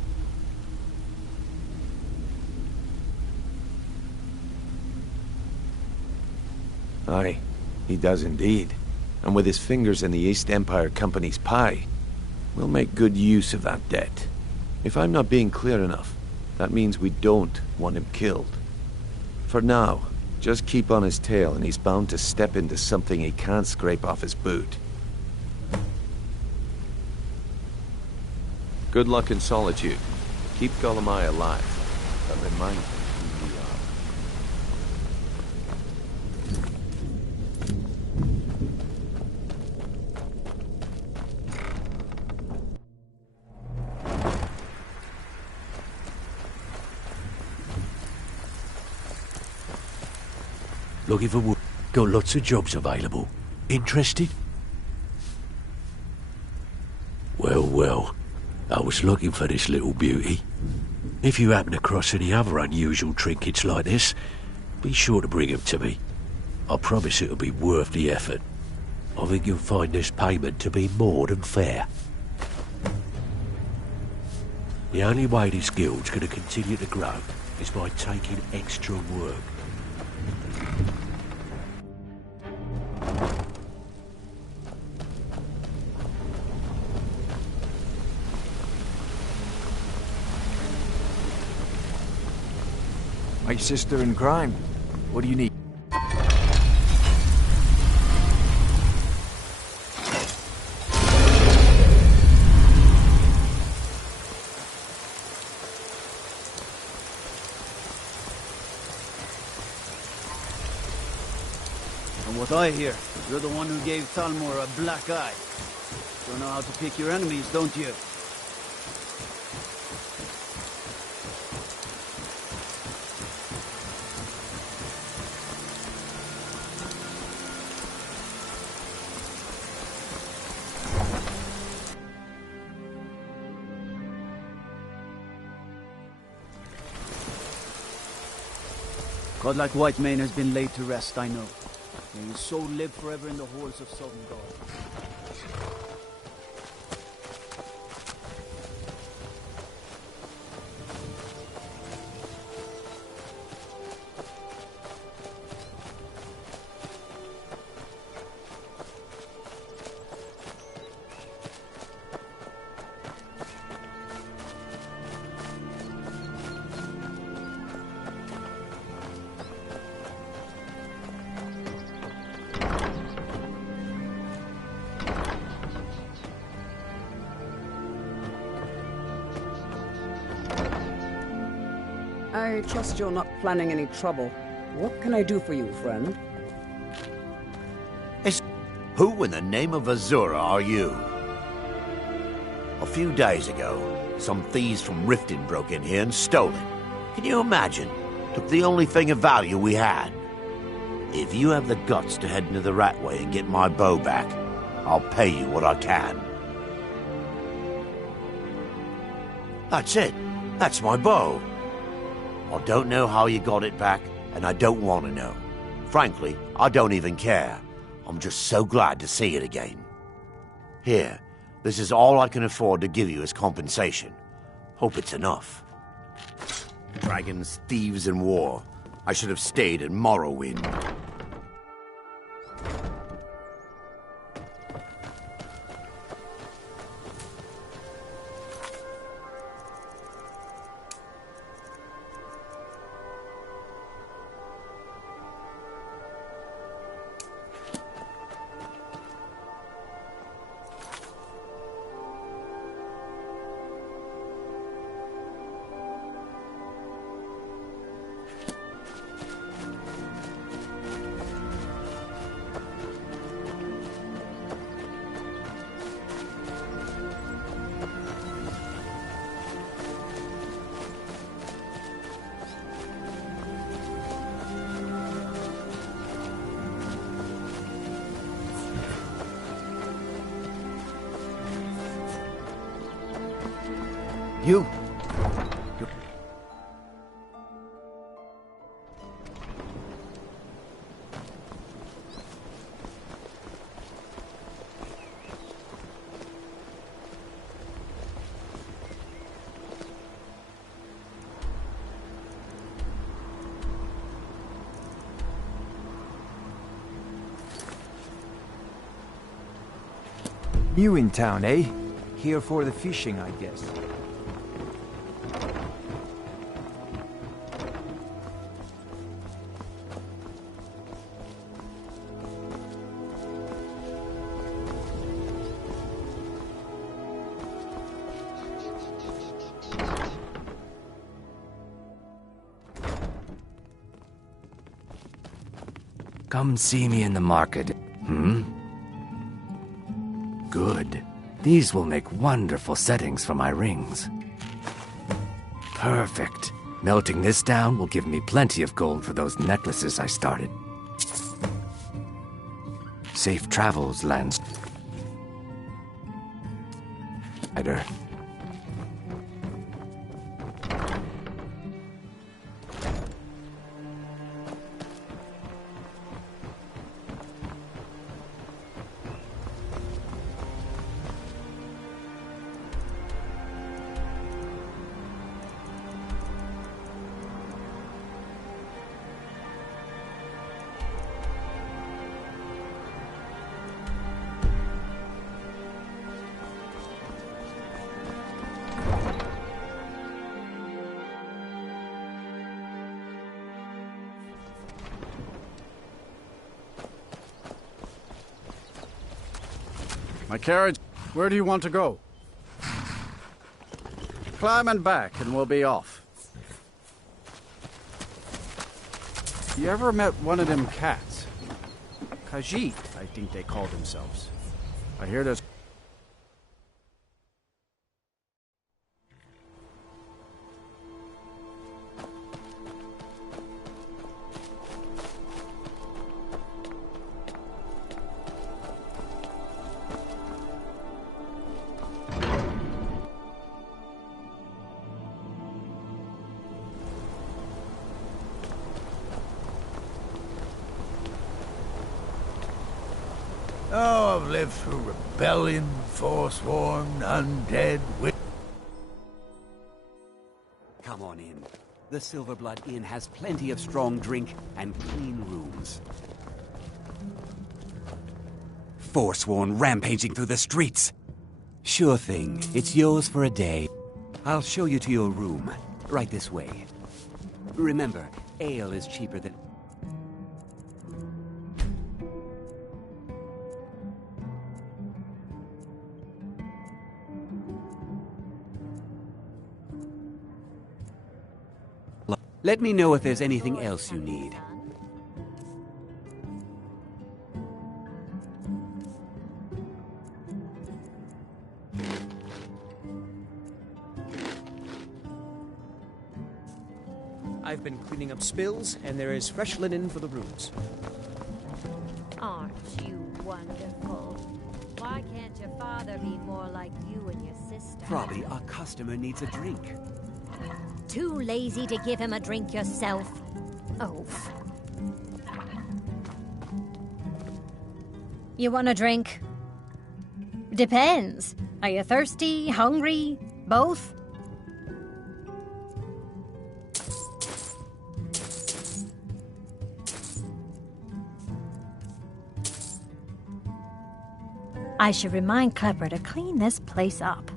Aye, he does indeed. And with his fingers in the East Empire Company's pie, we'll make good use of that debt. If I'm not being clear enough, that means we don't want him killed. For now, just keep on his tail and he's bound to step into something he can't scrape off his boot. Good luck in Solitude. Keep Gullumai alive, but remind him who we are. Looking for wood. Got lots of jobs available. Interested? Well, well. I was looking for this little beauty. If you happen across any other unusual trinkets like this, be sure to bring them to me. I promise it'll be worth the effort. I think you'll find this payment to be more than fair. The only way this guild's going to continue to grow is by taking extra work. My sister in crime. What do you need? From what I hear, you're the one who gave Talmor a black eye. Don't know how to pick your enemies, don't you? Godlike Whitemane has been laid to rest, I know. May his soul live forever in the halls of Southern God. I trust you're not planning any trouble. What can I do for you, friend? Who in the name of Azura are you? A few days ago, some thieves from Riften broke in here and stole it. Can you imagine? Took the only thing of value we had. If you have the guts to head into the Ratway and get my bow back, I'll pay you what I can. That's it. That's my bow. I don't know how you got it back, and I don't want to know. Frankly, I don't even care. I'm just so glad to see it again. Here, this is all I can afford to give you as compensation. Hope it's enough. Dragons, thieves, and war. I should have stayed in Morrowind. You? New in town, eh? Here for the fishing, I guess. Come see me in the market. Good. These will make wonderful settings for my rings. Perfect. Melting this down will give me plenty of gold for those necklaces I started. Safe travels, Lance. Rider. My carriage, where do you want to go? Climb and back and we'll be off. You ever met one of them cats? Khajiit, I think they call themselves. I hear there's... Oh, I've lived through rebellion, forsworn, undead, Come on in. The Silverblood Inn has plenty of strong drink and clean rooms. Forsworn rampaging through the streets. Sure thing. It's yours for a day. I'll show you to your room. Right this way. Remember, ale is cheaper than... Let me know if there's anything else you need. I've been cleaning up spills, and there is fresh linen for the rooms. Aren't you wonderful? Why can't your father be more like you and your sister? Probably our customer needs a drink. Too lazy to give him a drink yourself. Oaf. You want a drink? Depends. Are you thirsty, hungry, both? I should remind Klepper to clean this place up.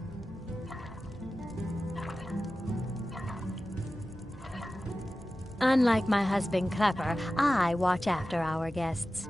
Unlike my husband Klepper, I watch after our guests.